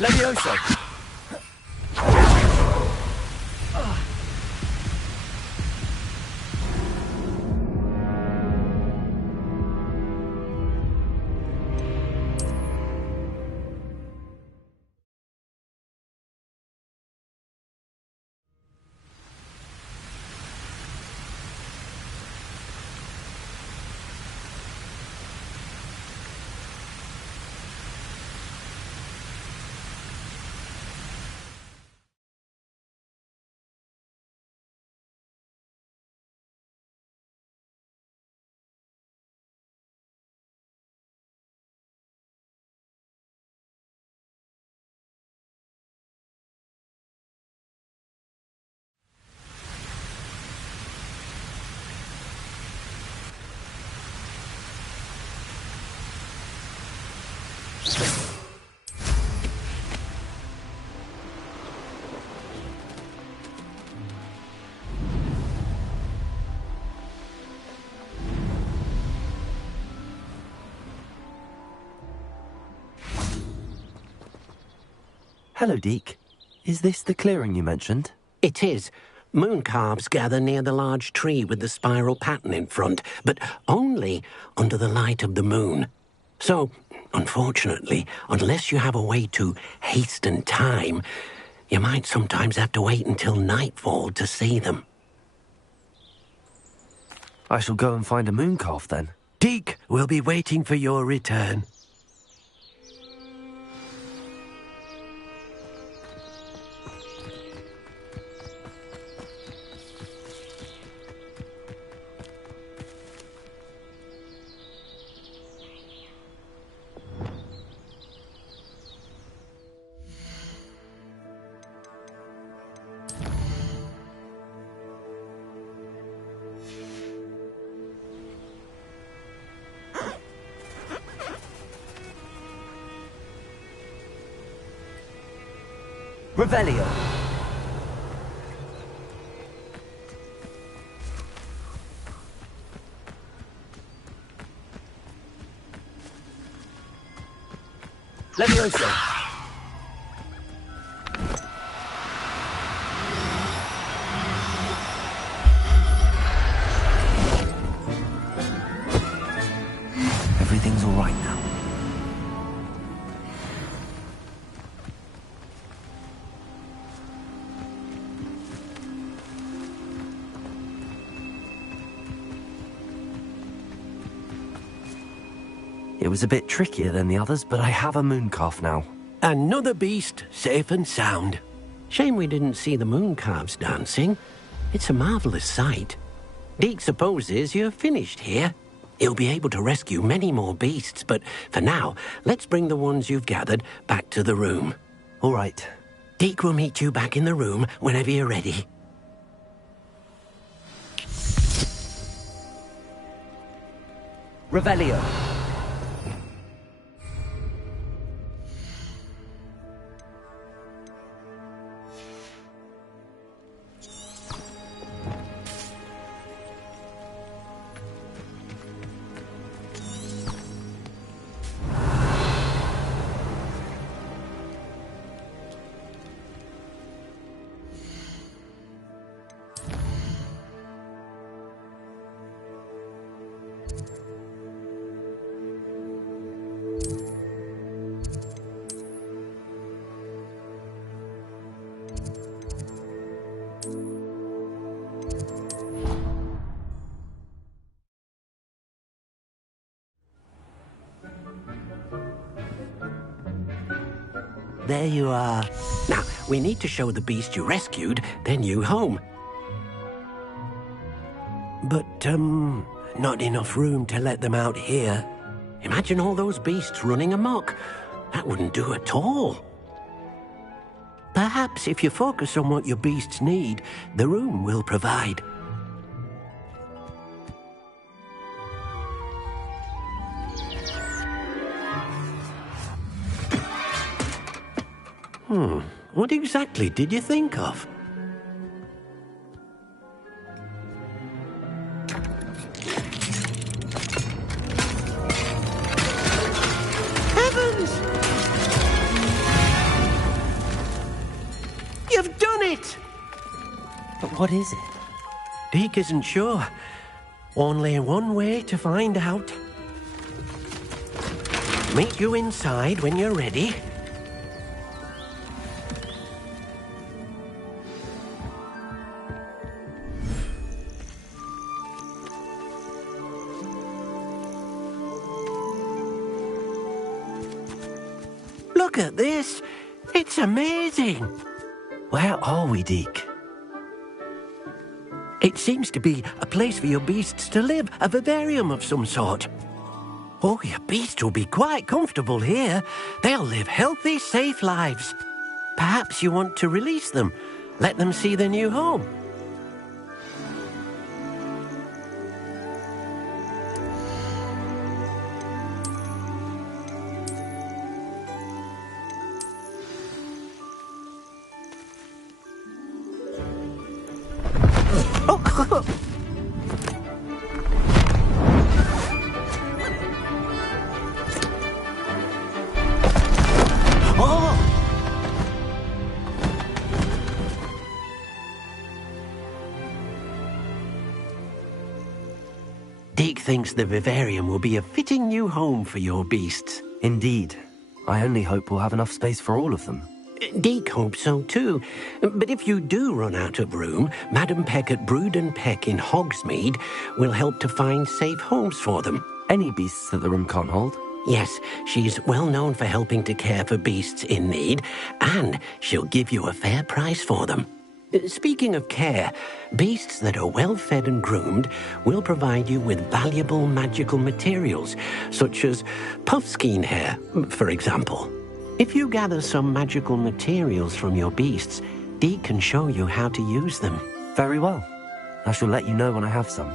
Levioso! Hello, Deke. Is this the clearing you mentioned? It is. Moon calves gather near the large tree with the spiral pattern in front, but only under the light of the moon. So, unfortunately, unless you have a way to hasten time, you might sometimes have to wait until nightfall to see them. I shall go and find a moon calf then. Deke will be waiting for your return. Revelio! Levioso! was a bit trickier than the others, but I have a mooncalf now. Another beast, safe and sound. Shame we didn't see the mooncalves dancing. It's a marvellous sight. Deke supposes you're finished here. He'll be able to rescue many more beasts, but for now, let's bring the ones you've gathered back to the room. All right. Deke will meet you back in the room whenever you're ready. Revelio. There you are. Now, we need to show the beast you rescued their new home. But, not enough room to let them out here. Imagine all those beasts running amok. That wouldn't do at all. Perhaps if you focus on what your beasts need, the room will provide. What exactly did you think of? Heavens! You've done it! But what is it? Deke isn't sure. Only one way to find out. Meet you inside when you're ready. Look at this. It's amazing. Where are we, Deke? It seems to be a place for your beasts to live, a vivarium of some sort. Oh, your beasts will be quite comfortable here. They'll live healthy, safe lives. Perhaps you want to release them, let them see their new home. Deke thinks the vivarium will be a fitting new home for your beasts. Indeed. I only hope we'll have enough space for all of them. Deke hopes so too. But if you do run out of room, Madam Peck at Brood and Peck in Hogsmeade will help to find safe homes for them. Any beasts that the room can't hold? Yes, she's well known for helping to care for beasts in need, and she'll give you a fair price for them. Speaking of care, beasts that are well fed and groomed will provide you with valuable magical materials, such as puffskein hair, for example. If you gather some magical materials from your beasts, Deke can show you how to use them. Very well. I shall let you know when I have some.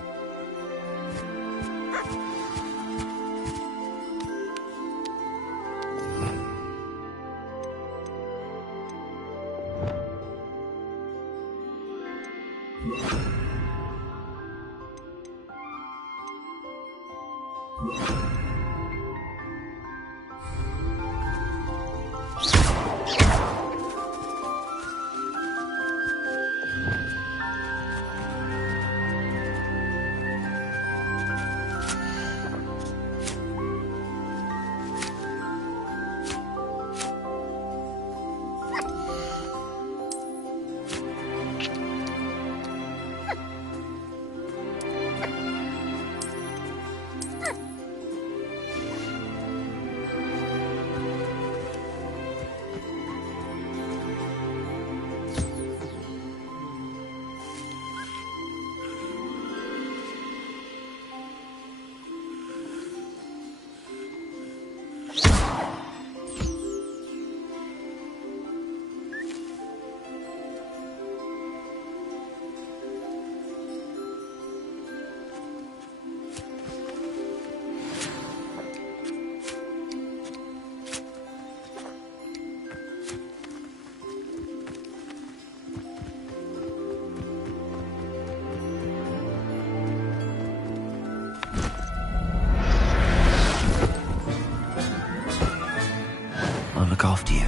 you.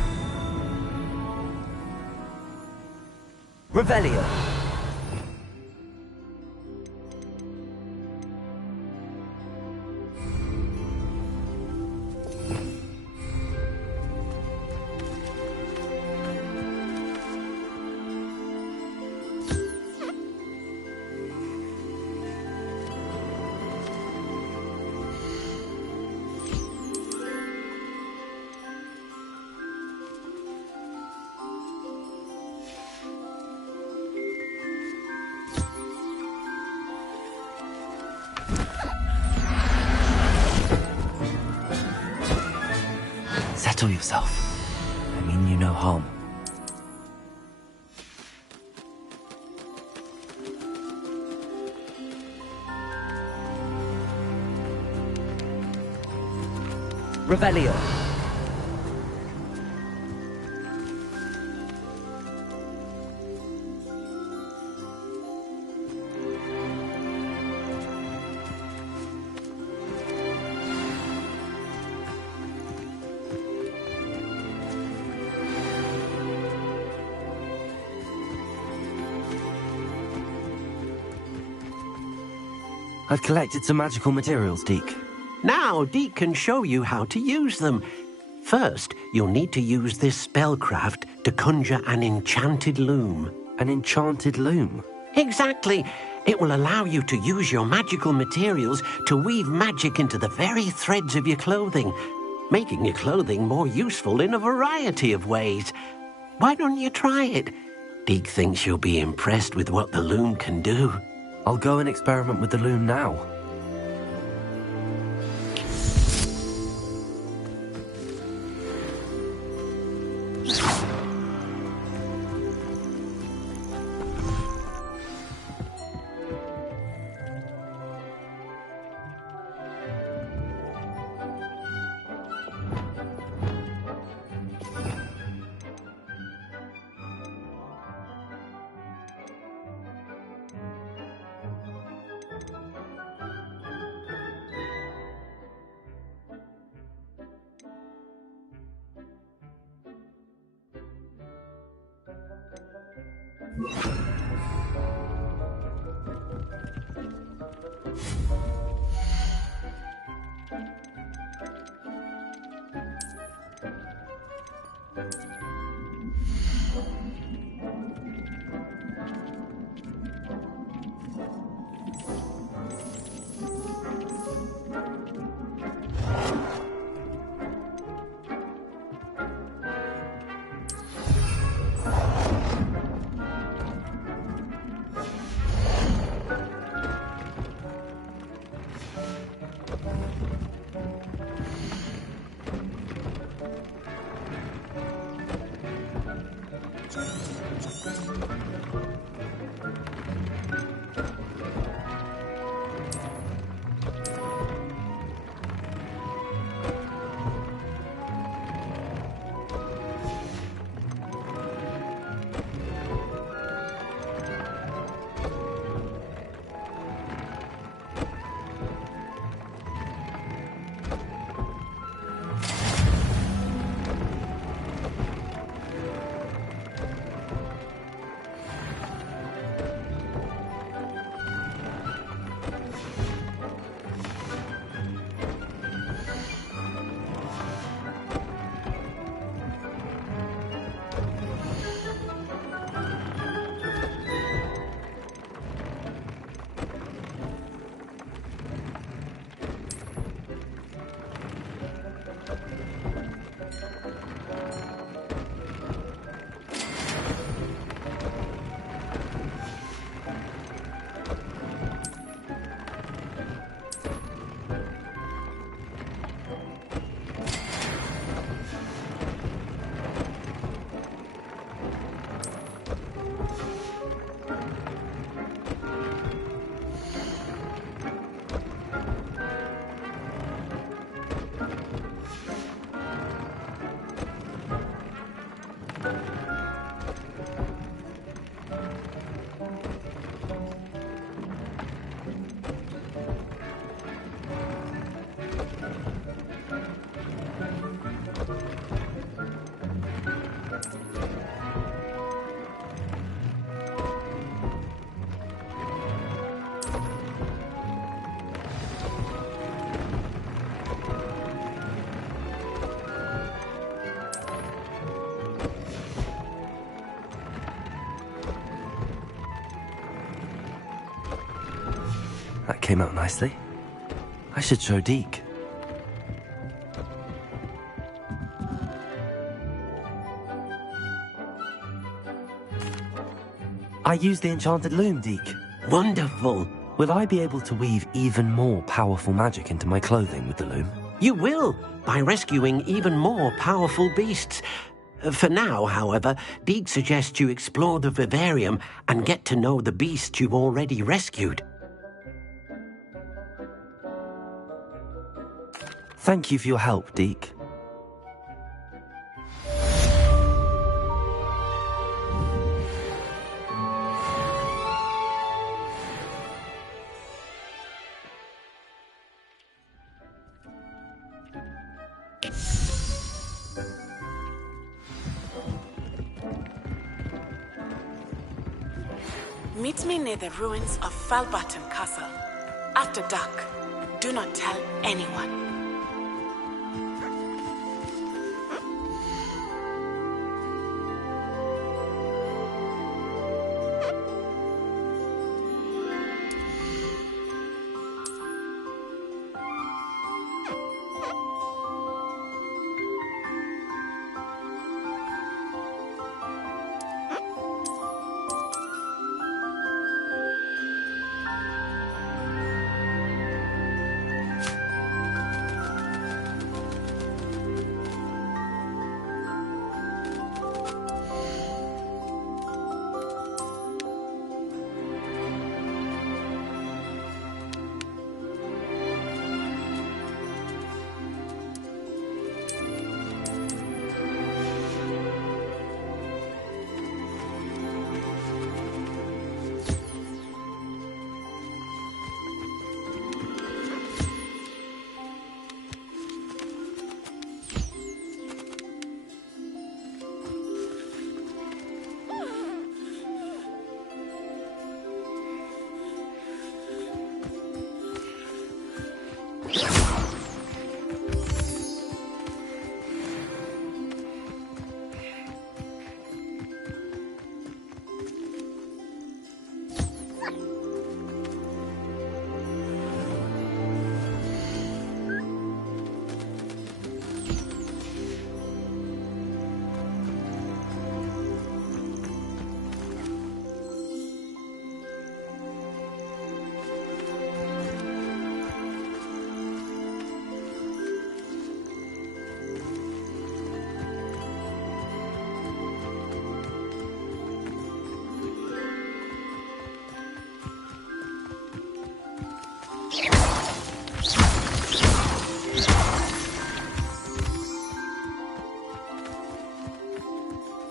Revelio. Settle yourself. I mean you no harm. Revelio. I've collected some magical materials, Deke. Now, Deke can show you how to use them. First, you'll need to use this spellcraft to conjure an enchanted loom. An enchanted loom? Exactly. It will allow you to use your magical materials to weave magic into the very threads of your clothing, making your clothing more useful in a variety of ways. Why don't you try it? Deke thinks you'll be impressed with what the loom can do. I'll go and experiment with the loom now. came out nicely. I should show Deke. I used the enchanted loom, Deke. Wonderful. Will I be able to weave even more powerful magic into my clothing with the loom? You will, by rescuing even more powerful beasts. For now, however, Deke suggests you explore the vivarium and get to know the beasts you've already rescued. Thank you for your help, Deke. Meet me near the ruins of Falbaton Castle. After dark. Do not tell anyone.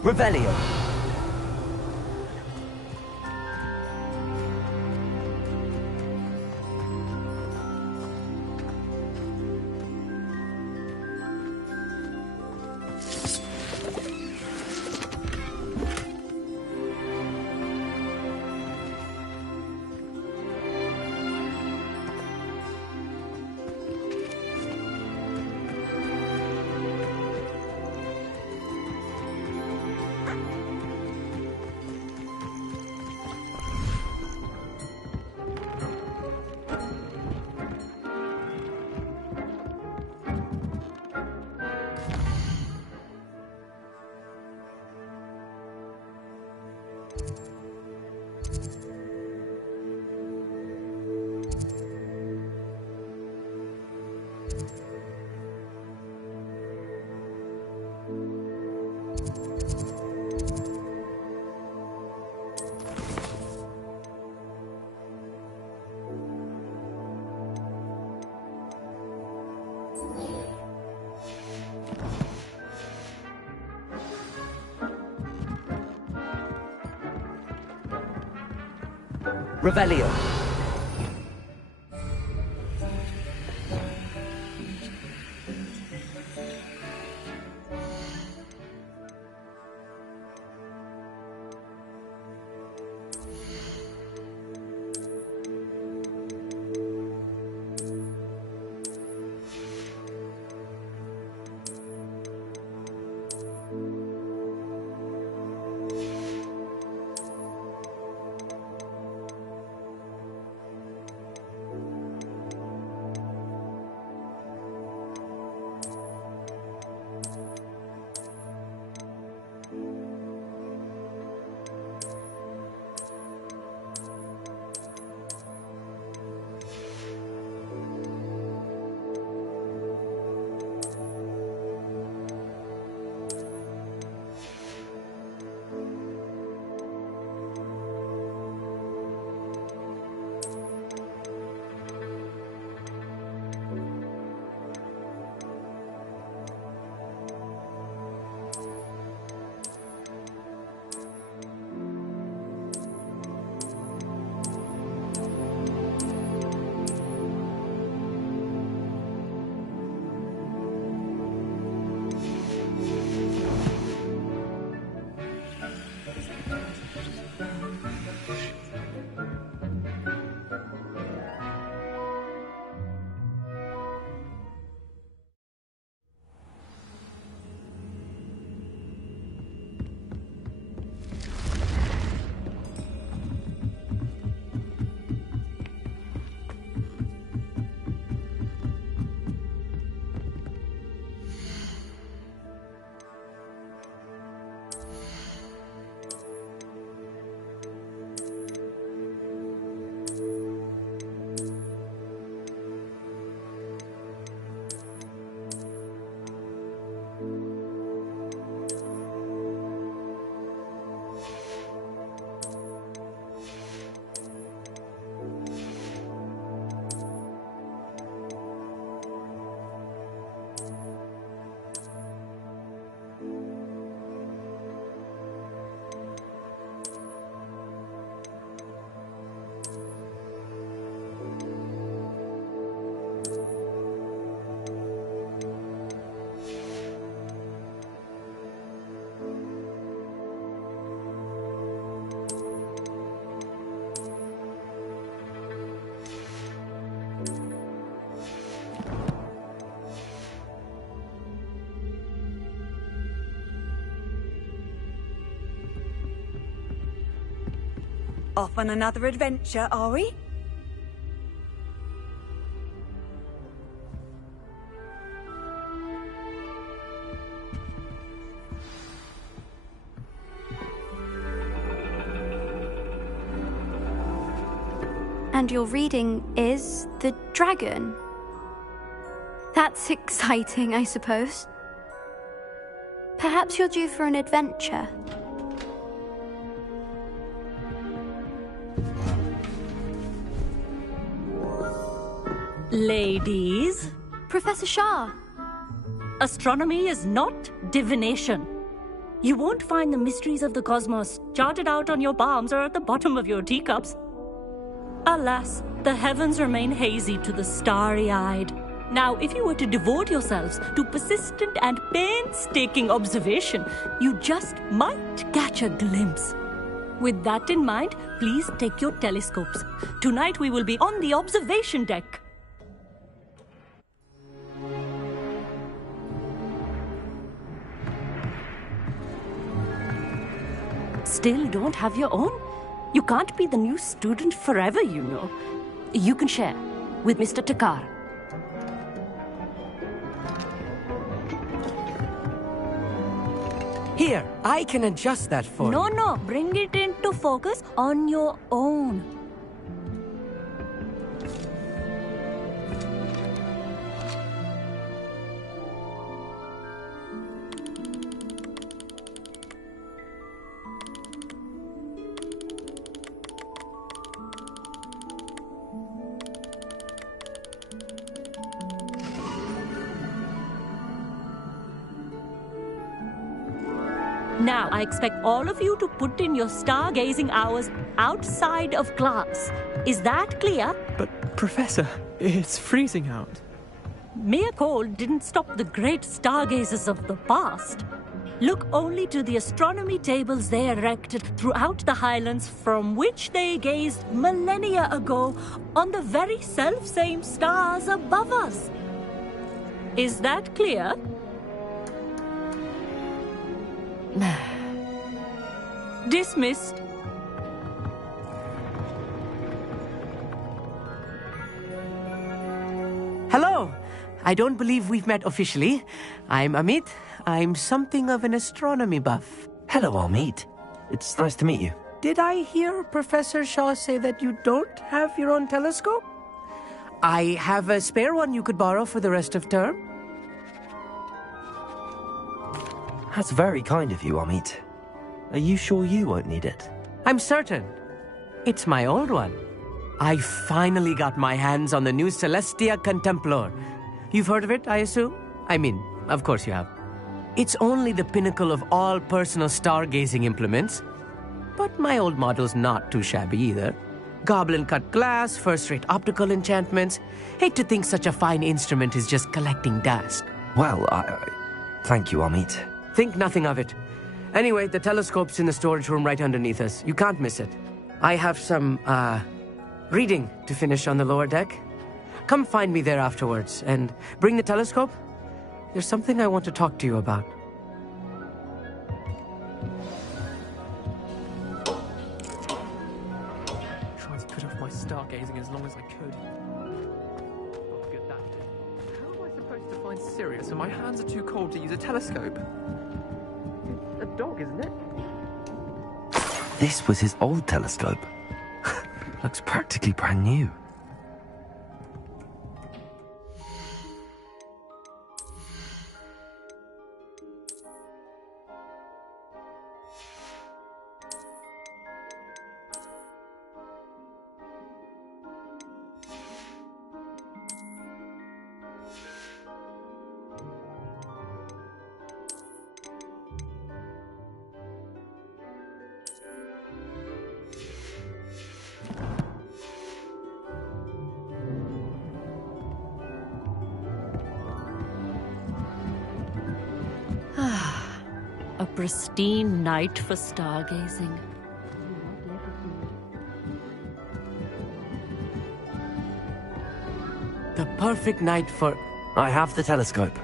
Revelio. Revelio. Off on another adventure, are we? And your reading is The Dragon. That's exciting, I suppose. Perhaps you're due for an adventure. Ladies. Professor Shah. Astronomy is not divination. You won't find the mysteries of the cosmos charted out on your palms or at the bottom of your teacups. Alas, the heavens remain hazy to the starry-eyed. Now, if you were to devote yourselves to persistent and painstaking observation, you just might catch a glimpse. With that in mind, please take your telescopes. Tonight we will be on the observation deck. Still don't have your own? You can't be the new student forever, you know. You can share with Mr. Takar. Here, I can adjust that for you. No, bring it into focus on your own. Now, I expect all of you to put in your stargazing hours outside of class. Is that clear? But, Professor, it's freezing out. Mere cold didn't stop the great stargazers of the past. Look only to the astronomy tables they erected throughout the highlands from which they gazed millennia ago on the very self-same stars above us. Is that clear? Dismissed. Hello. I don't believe we've met officially. I'm Amit. I'm something of an astronomy buff. Hello, Amit. It's nice to meet you. Did I hear Professor Shaw say that you don't have your own telescope? I have a spare one you could borrow for the rest of term. That's very kind of you, Amit. Are you sure you won't need it? I'm certain. It's my old one. I finally got my hands on the new Celestia Contemplar. You've heard of it, I assume? I mean, of course you have. It's only the pinnacle of all personal stargazing implements. But my old model's not too shabby either. Goblin-cut glass, first-rate optical enchantments. Hate to think such a fine instrument is just collecting dust. Well, thank you, Amit. Think nothing of it. Anyway, the telescope's in the storage room right underneath us. You can't miss it. I have some, reading to finish on the lower deck. Come find me there afterwards, and bring the telescope. There's something I want to talk to you about. Tried to put off my stargazing as long as I could. Not good that did. How am I supposed to find Sirius when my hands are too cold to use a telescope? It's a dog, isn't it? This was his old telescope. Looks practically brand new. A pristine night for stargazing. The perfect night for... I have the telescope.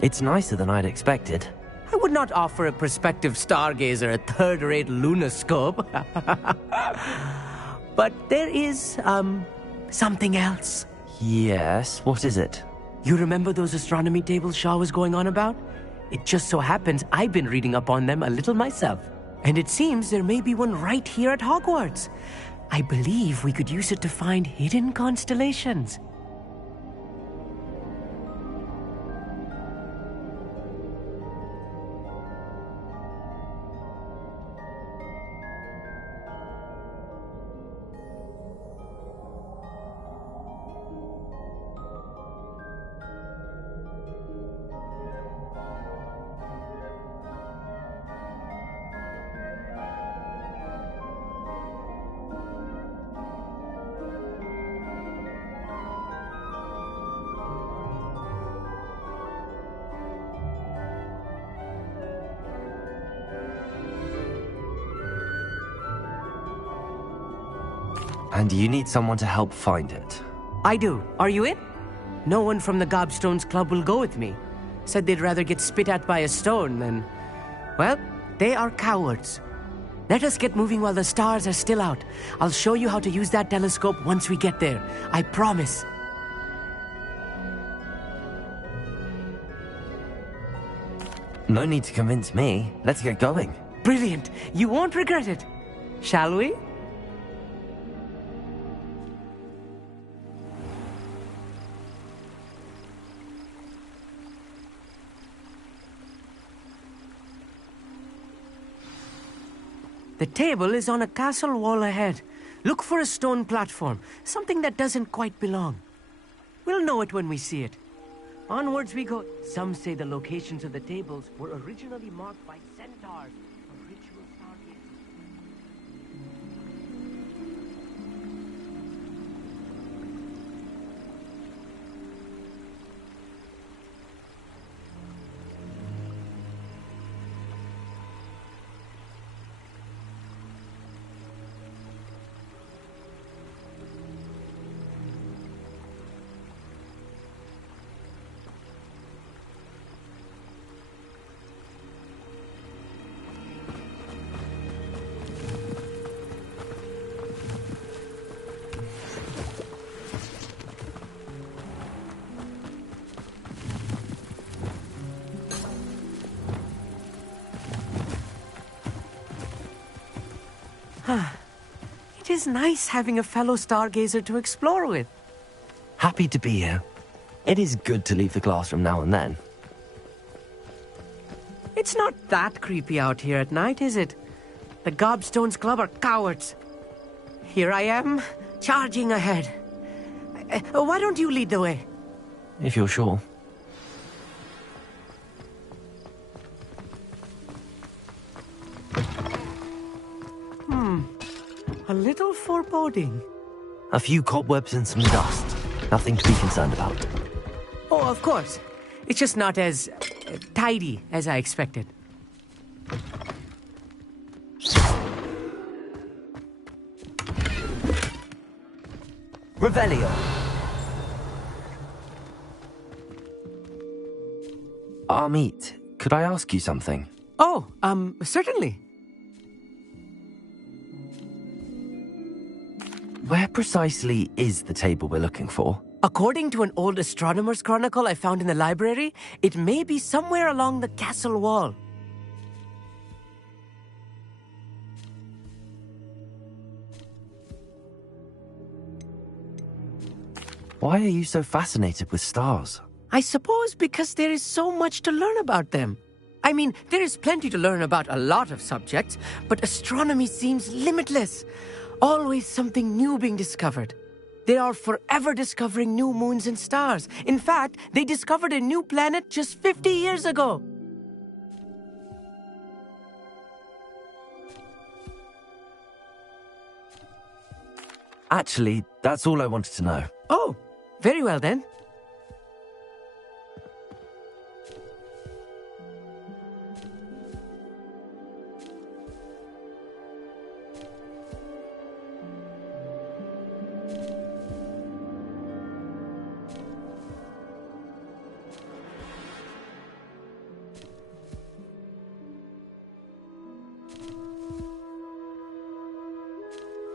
It's nicer than I'd expected. I would not offer a prospective stargazer a third-rate lunoscope. But there is, something else. Yes, what is it? You remember those astronomy tables Shaw was going on about? It just so happens I've been reading up on them a little myself. And it seems there may be one right here at Hogwarts. I believe we could use it to find hidden constellations. And you need someone to help find it. I do. Are you in? No one from the Gobstones Club will go with me. Said they'd rather get spit at by a stone than... Well, they are cowards. Let us get moving while the stars are still out. I'll show you how to use that telescope once we get there. I promise. No need to convince me. Let's get going. Brilliant. You won't regret it. Shall we? The table is on a castle wall ahead. Look for a stone platform, something that doesn't quite belong. We'll know it when we see it. Onwards we go. Some say the locations of the tables were originally marked by centaurs or ritual stargazers. It is nice having a fellow stargazer to explore with. Happy to be here. It is good to leave the classroom now and then. It's not that creepy out here at night, is it? The Gobstones Club are cowards. Here I am, charging ahead. Why don't you lead the way? If you're sure. A little foreboding. A few cobwebs and some dust. Nothing to be concerned about. Oh, of course. It's just not as tidy as I expected. Revelio. Amit, could I ask you something? Oh, certainly. Where precisely is the table we're looking for? According to an old astronomer's chronicle I found in the library, it may be somewhere along the castle wall. Why are you so fascinated with stars? I suppose because there is so much to learn about them. I mean, there is plenty to learn about a lot of subjects, but astronomy seems limitless. Always something new being discovered. They are forever discovering new moons and stars. In fact, they discovered a new planet just 50 years ago. Actually, that's all I wanted to know. Oh, very well then.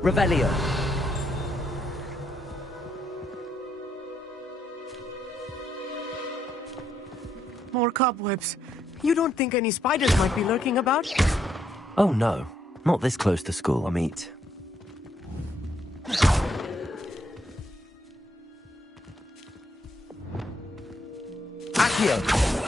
Revelio. More cobwebs. You don't think any spiders might be lurking about? Oh no, not this close to school, Amit. Accio!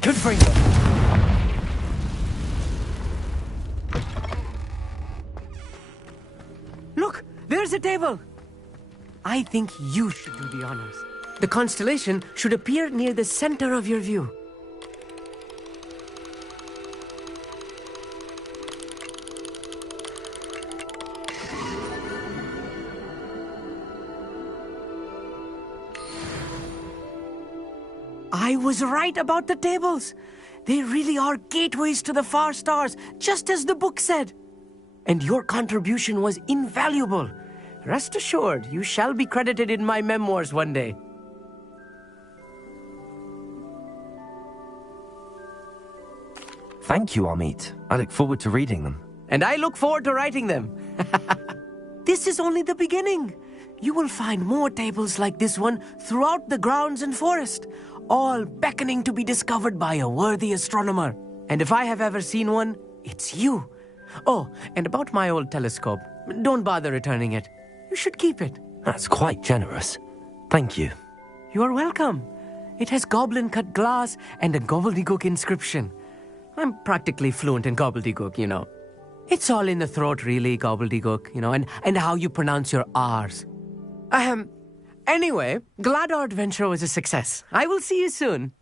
Confringo. Look, there's a table. I think you should do the honors. The constellation should appear near the center of your view. I was right about the tables. They really are gateways to the far stars, just as the book said. And your contribution was invaluable. Rest assured, you shall be credited in my memoirs one day. Thank you, Amit. I look forward to reading them. And I look forward to writing them. This is only the beginning. You will find more tables like this one throughout the grounds and forest, all beckoning to be discovered by a worthy astronomer. And if I have ever seen one, it's you. Oh, and about my old telescope, don't bother returning it. You should keep it. That's quite generous. Thank you. You're welcome. It has goblin-cut glass and a gobbledygook inscription. I'm practically fluent in gobbledygook, you know. It's all in the throat, really, gobbledygook, you know, and how you pronounce your R's. Anyway, glad our adventure was a success. I will see you soon.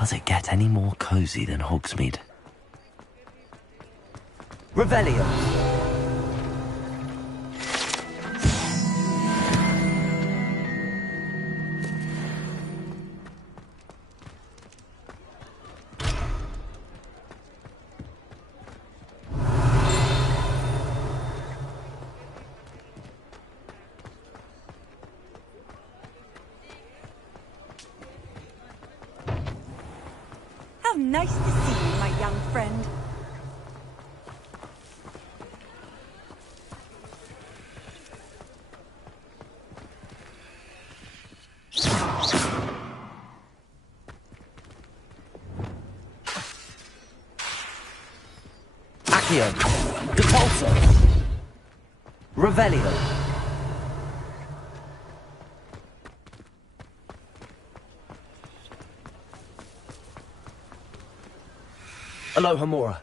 Does it get any more cozy than Hogsmeade? Revelio! How nice to see you, my young friend. Accio! Depulso! Revelio! Alohomora.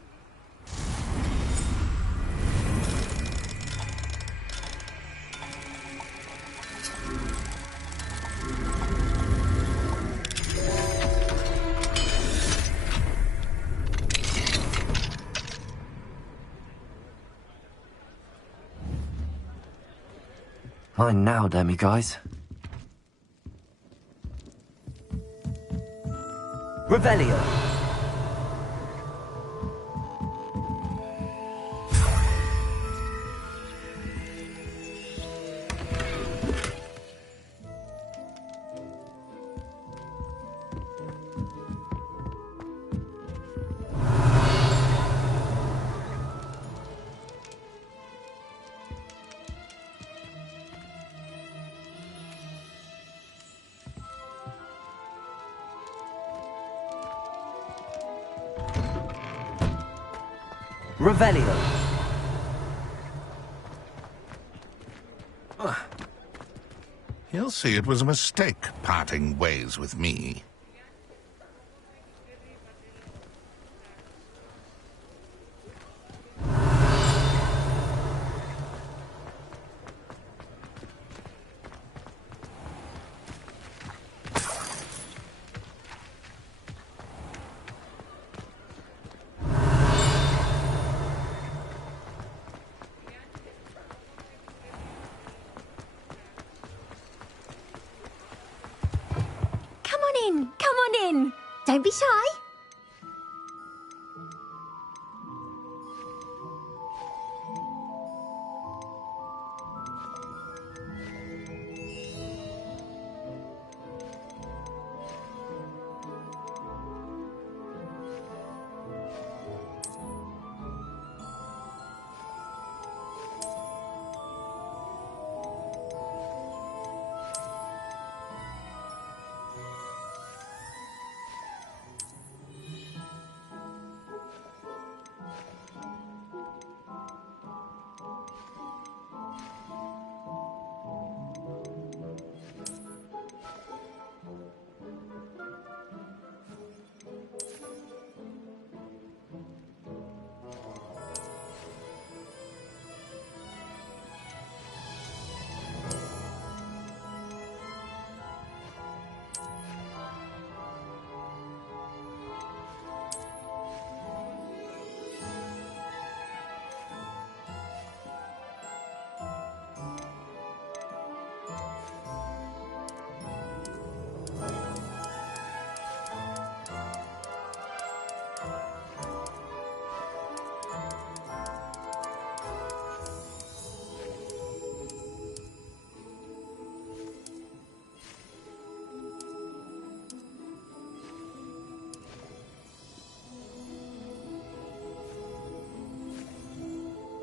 Mine now, demiguise. Revelio! Revelio! He'll see it was a mistake parting ways with me. Don't be shy.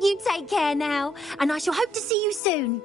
You take care now, and I shall hope to see you soon.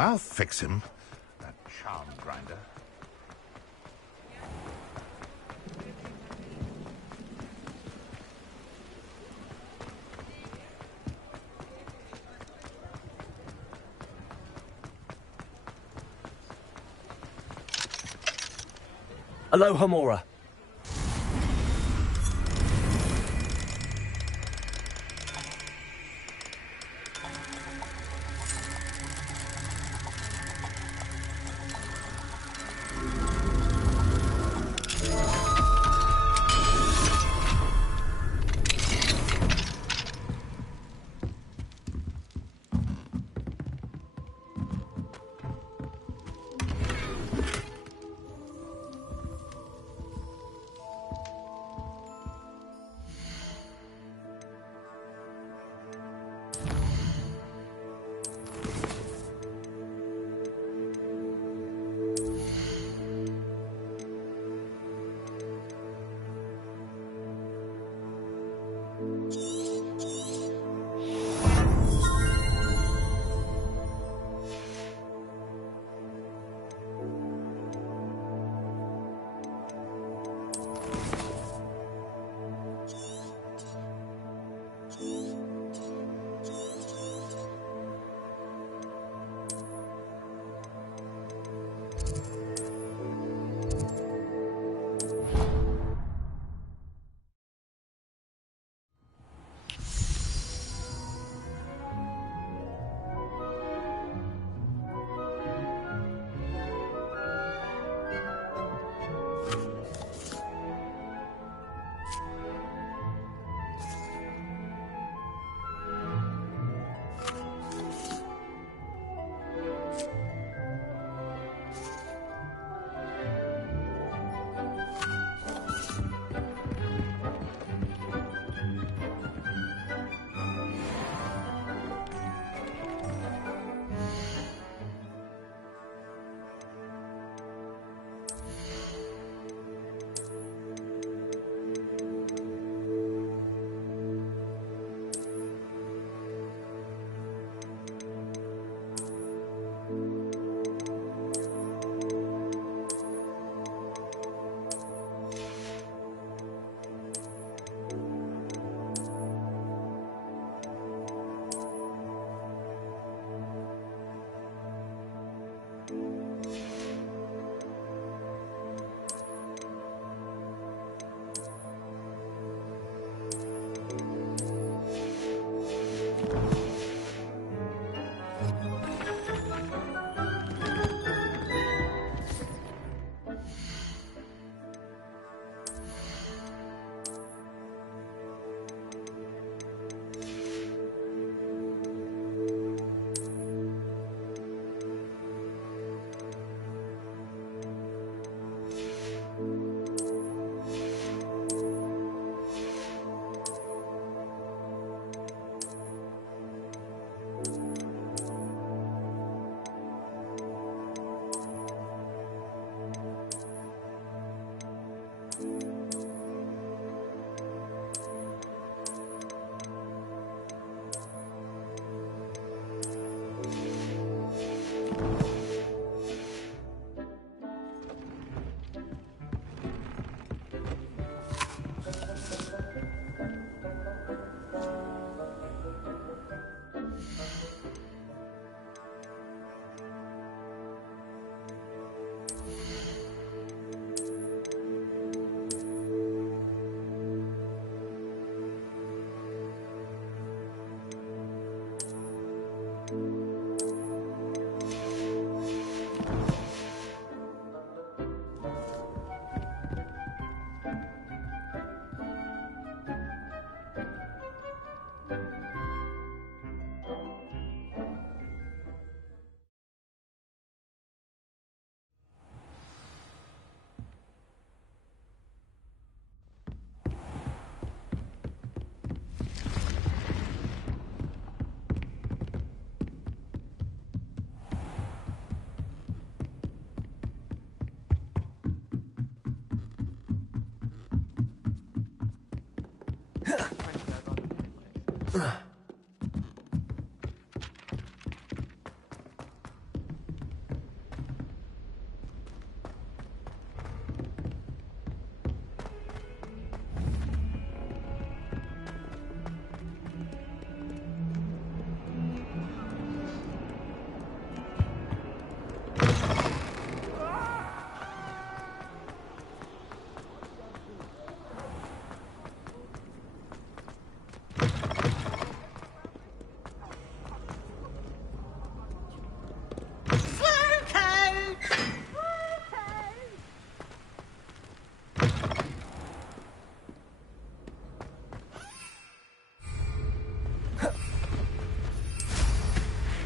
I'll fix him, that charm grinder. Aloha Mora.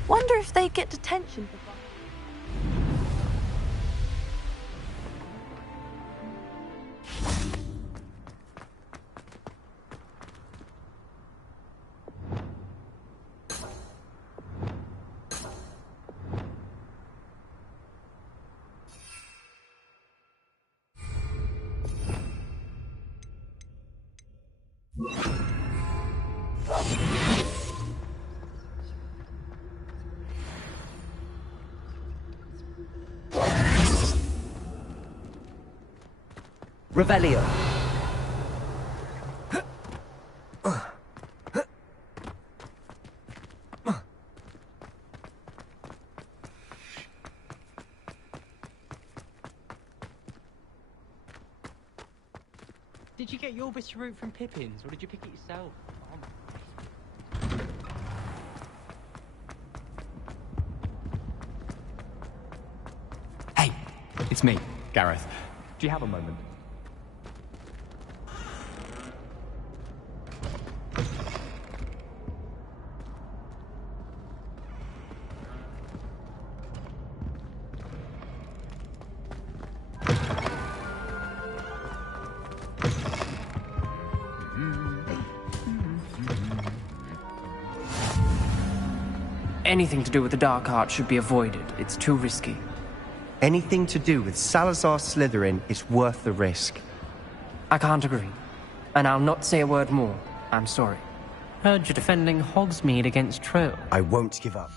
Wonder if they get detention for Revelio. Did you get your bitter root from Pippin's, or did you pick it yourself? Hey, it's me, Gareth. Do you have a moment? Anything to do with the dark art should be avoided. It's too risky. Anything to do with Salazar Slytherin is worth the risk. I can't agree. And I'll not say a word more. I'm sorry. Heard you're defending Hogsmeade against Trill. I won't give up.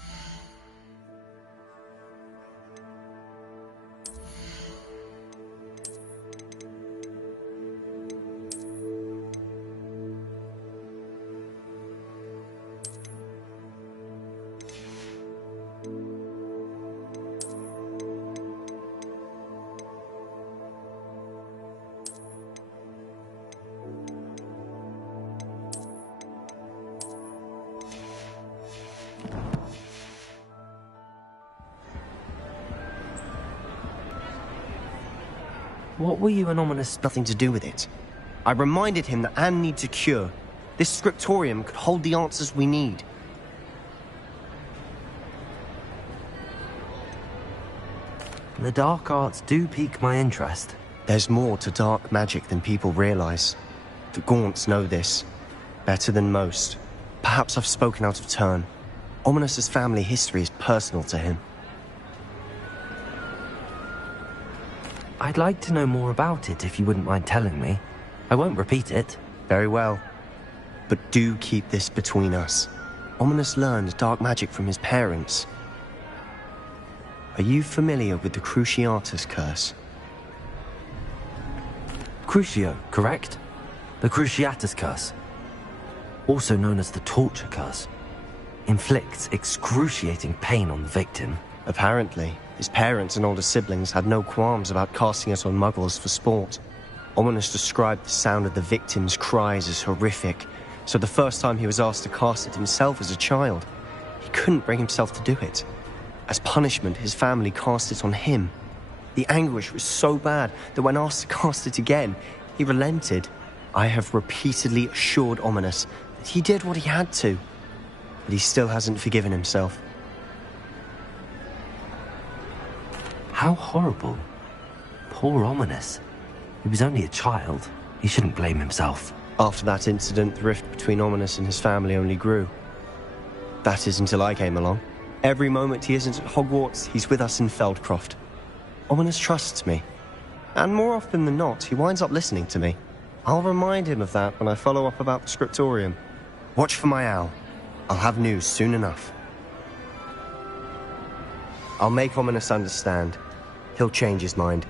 What were you and Ominis? Nothing to do with it. I reminded him that Anne needs a cure. This scriptorium could hold the answers we need. The dark arts do pique my interest. There's more to dark magic than people realize. The Gaunts know this. Better than most. Perhaps I've spoken out of turn. Ominis's family history is personal to him. I'd like to know more about it if you wouldn't mind telling me. I won't repeat it. Very well. But do keep this between us. Ominis learned dark magic from his parents. Are you familiar with the Cruciatus Curse? Crucio, correct? The Cruciatus Curse. Also known as the Torture Curse. Inflicts excruciating pain on the victim. Apparently, his parents and older siblings had no qualms about casting it on muggles for sport. Ominis described the sound of the victim's cries as horrific, so the first time he was asked to cast it himself as a child, he couldn't bring himself to do it. As punishment, his family cast it on him. The anguish was so bad that when asked to cast it again, he relented. I have repeatedly assured Ominis that he did what he had to, but he still hasn't forgiven himself. How horrible. Poor Ominis. He was only a child. He shouldn't blame himself. After that incident, the rift between Ominis and his family only grew. That is until I came along. Every moment he isn't at Hogwarts, he's with us in Feldcroft. Ominis trusts me. And more often than not, he winds up listening to me. I'll remind him of that when I follow up about the scriptorium. Watch for my owl. I'll have news soon enough. I'll make Ominous understand. He'll change his mind.